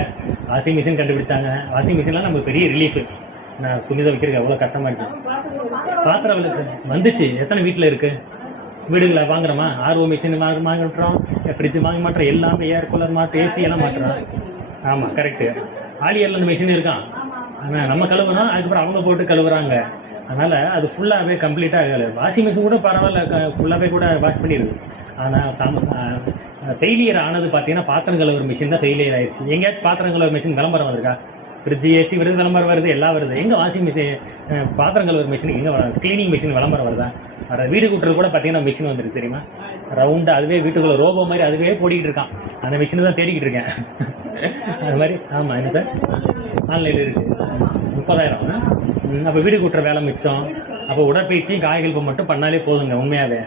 வாஷிங் மிஷின் கண்டுபிடிச்சாங்க. வாஷிங் மிஷின்லாம் நமக்கு பெரிய ரிலீஃபு. நான் துணி துவைக்கிறதுக்கு எவ்வளோ கஷ்டமாக இருக்குது. பாத்திரம் விளக்கு வந்துச்சு, எத்தனை வீட்டில் இருக்குது? வீடுகளை வாங்குறோமா, ஆர்ஓ மிஷின் வாங்கிட்டுறோம், ஃப்ரிட்ஜ் வாங்க மாட்டோம், எல்லாமே ஏர் கூலர் மாட்டோம், ஏசி எல்லாம் மாட்டுறோம். ஆமாம் கரெக்டு. ஆலியரில் அந்த மிஷின் இருக்கான், ஆனால் நம்ம கழுவுறோம், அதுக்கப்புறம் அவங்க போட்டு கழுவுறாங்க. அதனால் அது ஃபுல்லாகவே கம்ப்ளீட்டாக வாஷிங் மிஷின் கூட பரவாயில்ல, ஃபுல்லாகவே கூட வாஷ் பண்ணிடுது. ஆனால் ஃபெயிலியர் ஆனது பார்த்தீங்கன்னா பாத்திரம் கழுவுற மிஷின் தான் ஃபெயிலியர் ஆயிடுச்சு. எங்கேயாச்சும் பாத்திரம் கழுவுற மிஷின் விளம்பரம் வருதா? ஃப்ரிட்ஜ் ஏசி வருது, விளம்பரம் வருது, எல்லாம் வருது. எங்கே வாஷிங் மிஷின் பாத்திரம் கழுவுற மிஷின் எங்கே க்ளீனிங் மிஷின் விளம்பரம் வருதா? வர வீடு கூட்டுறது கூட பார்த்தீங்கன்னா மிஷின் வந்துருக்கு தெரியுமா, ரவுண்டாக அதுவே வீட்டுக்குள்ளே ரோபோ மாதிரி அதுவே ஓடிக்கிட்டு இருக்கான். அந்த மிஷினை தான் தேடிக்கிட்டு இருக்கேன். அது மாதிரி. ஆமாம், என்ன சார் ஆன்லைனில் இருக்குது. 30,000. அப்போ வீடு கூட்டுற வேலை மிச்சம். அப்போ உடற்பயிற்சியும் காய்கறிகள் மட்டும் பண்ணாலே போதுங்க உண்மையாகவே.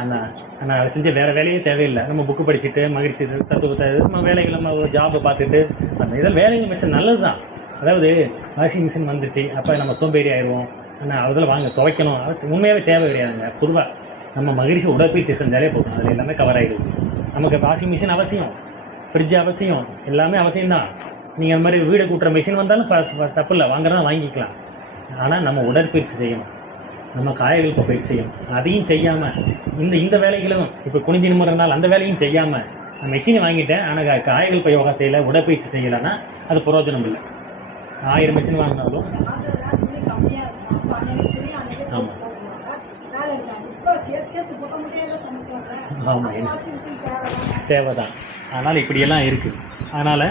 ஆனால் அதை செஞ்சு வேறு வேலையே தேவையில்லை. நம்ம புக்கு படிச்சுட்டு மகிழ்ச்சி தத்துவத்தை நம்ம வேலைகள் நம்ம ஒரு ஜாபை பார்த்துட்டு அந்த இதில் வேலைகள் மிஷின் நல்லது தான். அதாவது வாஷிங் மிஷின் வந்துச்சு, அப்போ நம்ம சோம்பேறி ஆயிடுவோம். ஆனால் அதில் வாங்க துவைக்கணும், அது உண்மையாகவே தேவை கிடையாதுங்க. பொதுவாக நம்ம மகிழ்ச்சி உடற்பயிற்சி செஞ்சாலே போதும், அதில் எல்லாமே கவர் ஆகிடுது. நமக்கு வாஷிங் மிஷின் அவசியம், ஃப்ரிட்ஜ் அவசியம், எல்லாமே அவசியம்தான். நீங்கள் அந்த மாதிரி வீடு கூட்டுற மிஷின் வந்தாலும் தப்பு இல்லை, வாங்குறதா வாங்கிக்கலாம். ஆனால் நம்ம உடற்பயிற்சி செய்யணும், நம்ம காய்கறிகளுக்கு பயிற்சி செய்யணும். அதையும் செய்யாமல் இந்த வேலைகளும் இப்போ குனிஞ்சு நிமிடனால அந்த வேலையும் செய்யாமல் நான் மிஷினை வாங்கிட்டேன், ஆனால் காய்கறிகள் போய் யோகா செய்யலை, உடற்பயிற்சி செய்யலைன்னா அது பிரயோஜனம் இல்லை. 1000 மிஷின் வாங்கினாலும். ஆமாம் ஆமாம், தேவை தான். அதனால் இப்படியெல்லாம் இருக்குது. அதனால்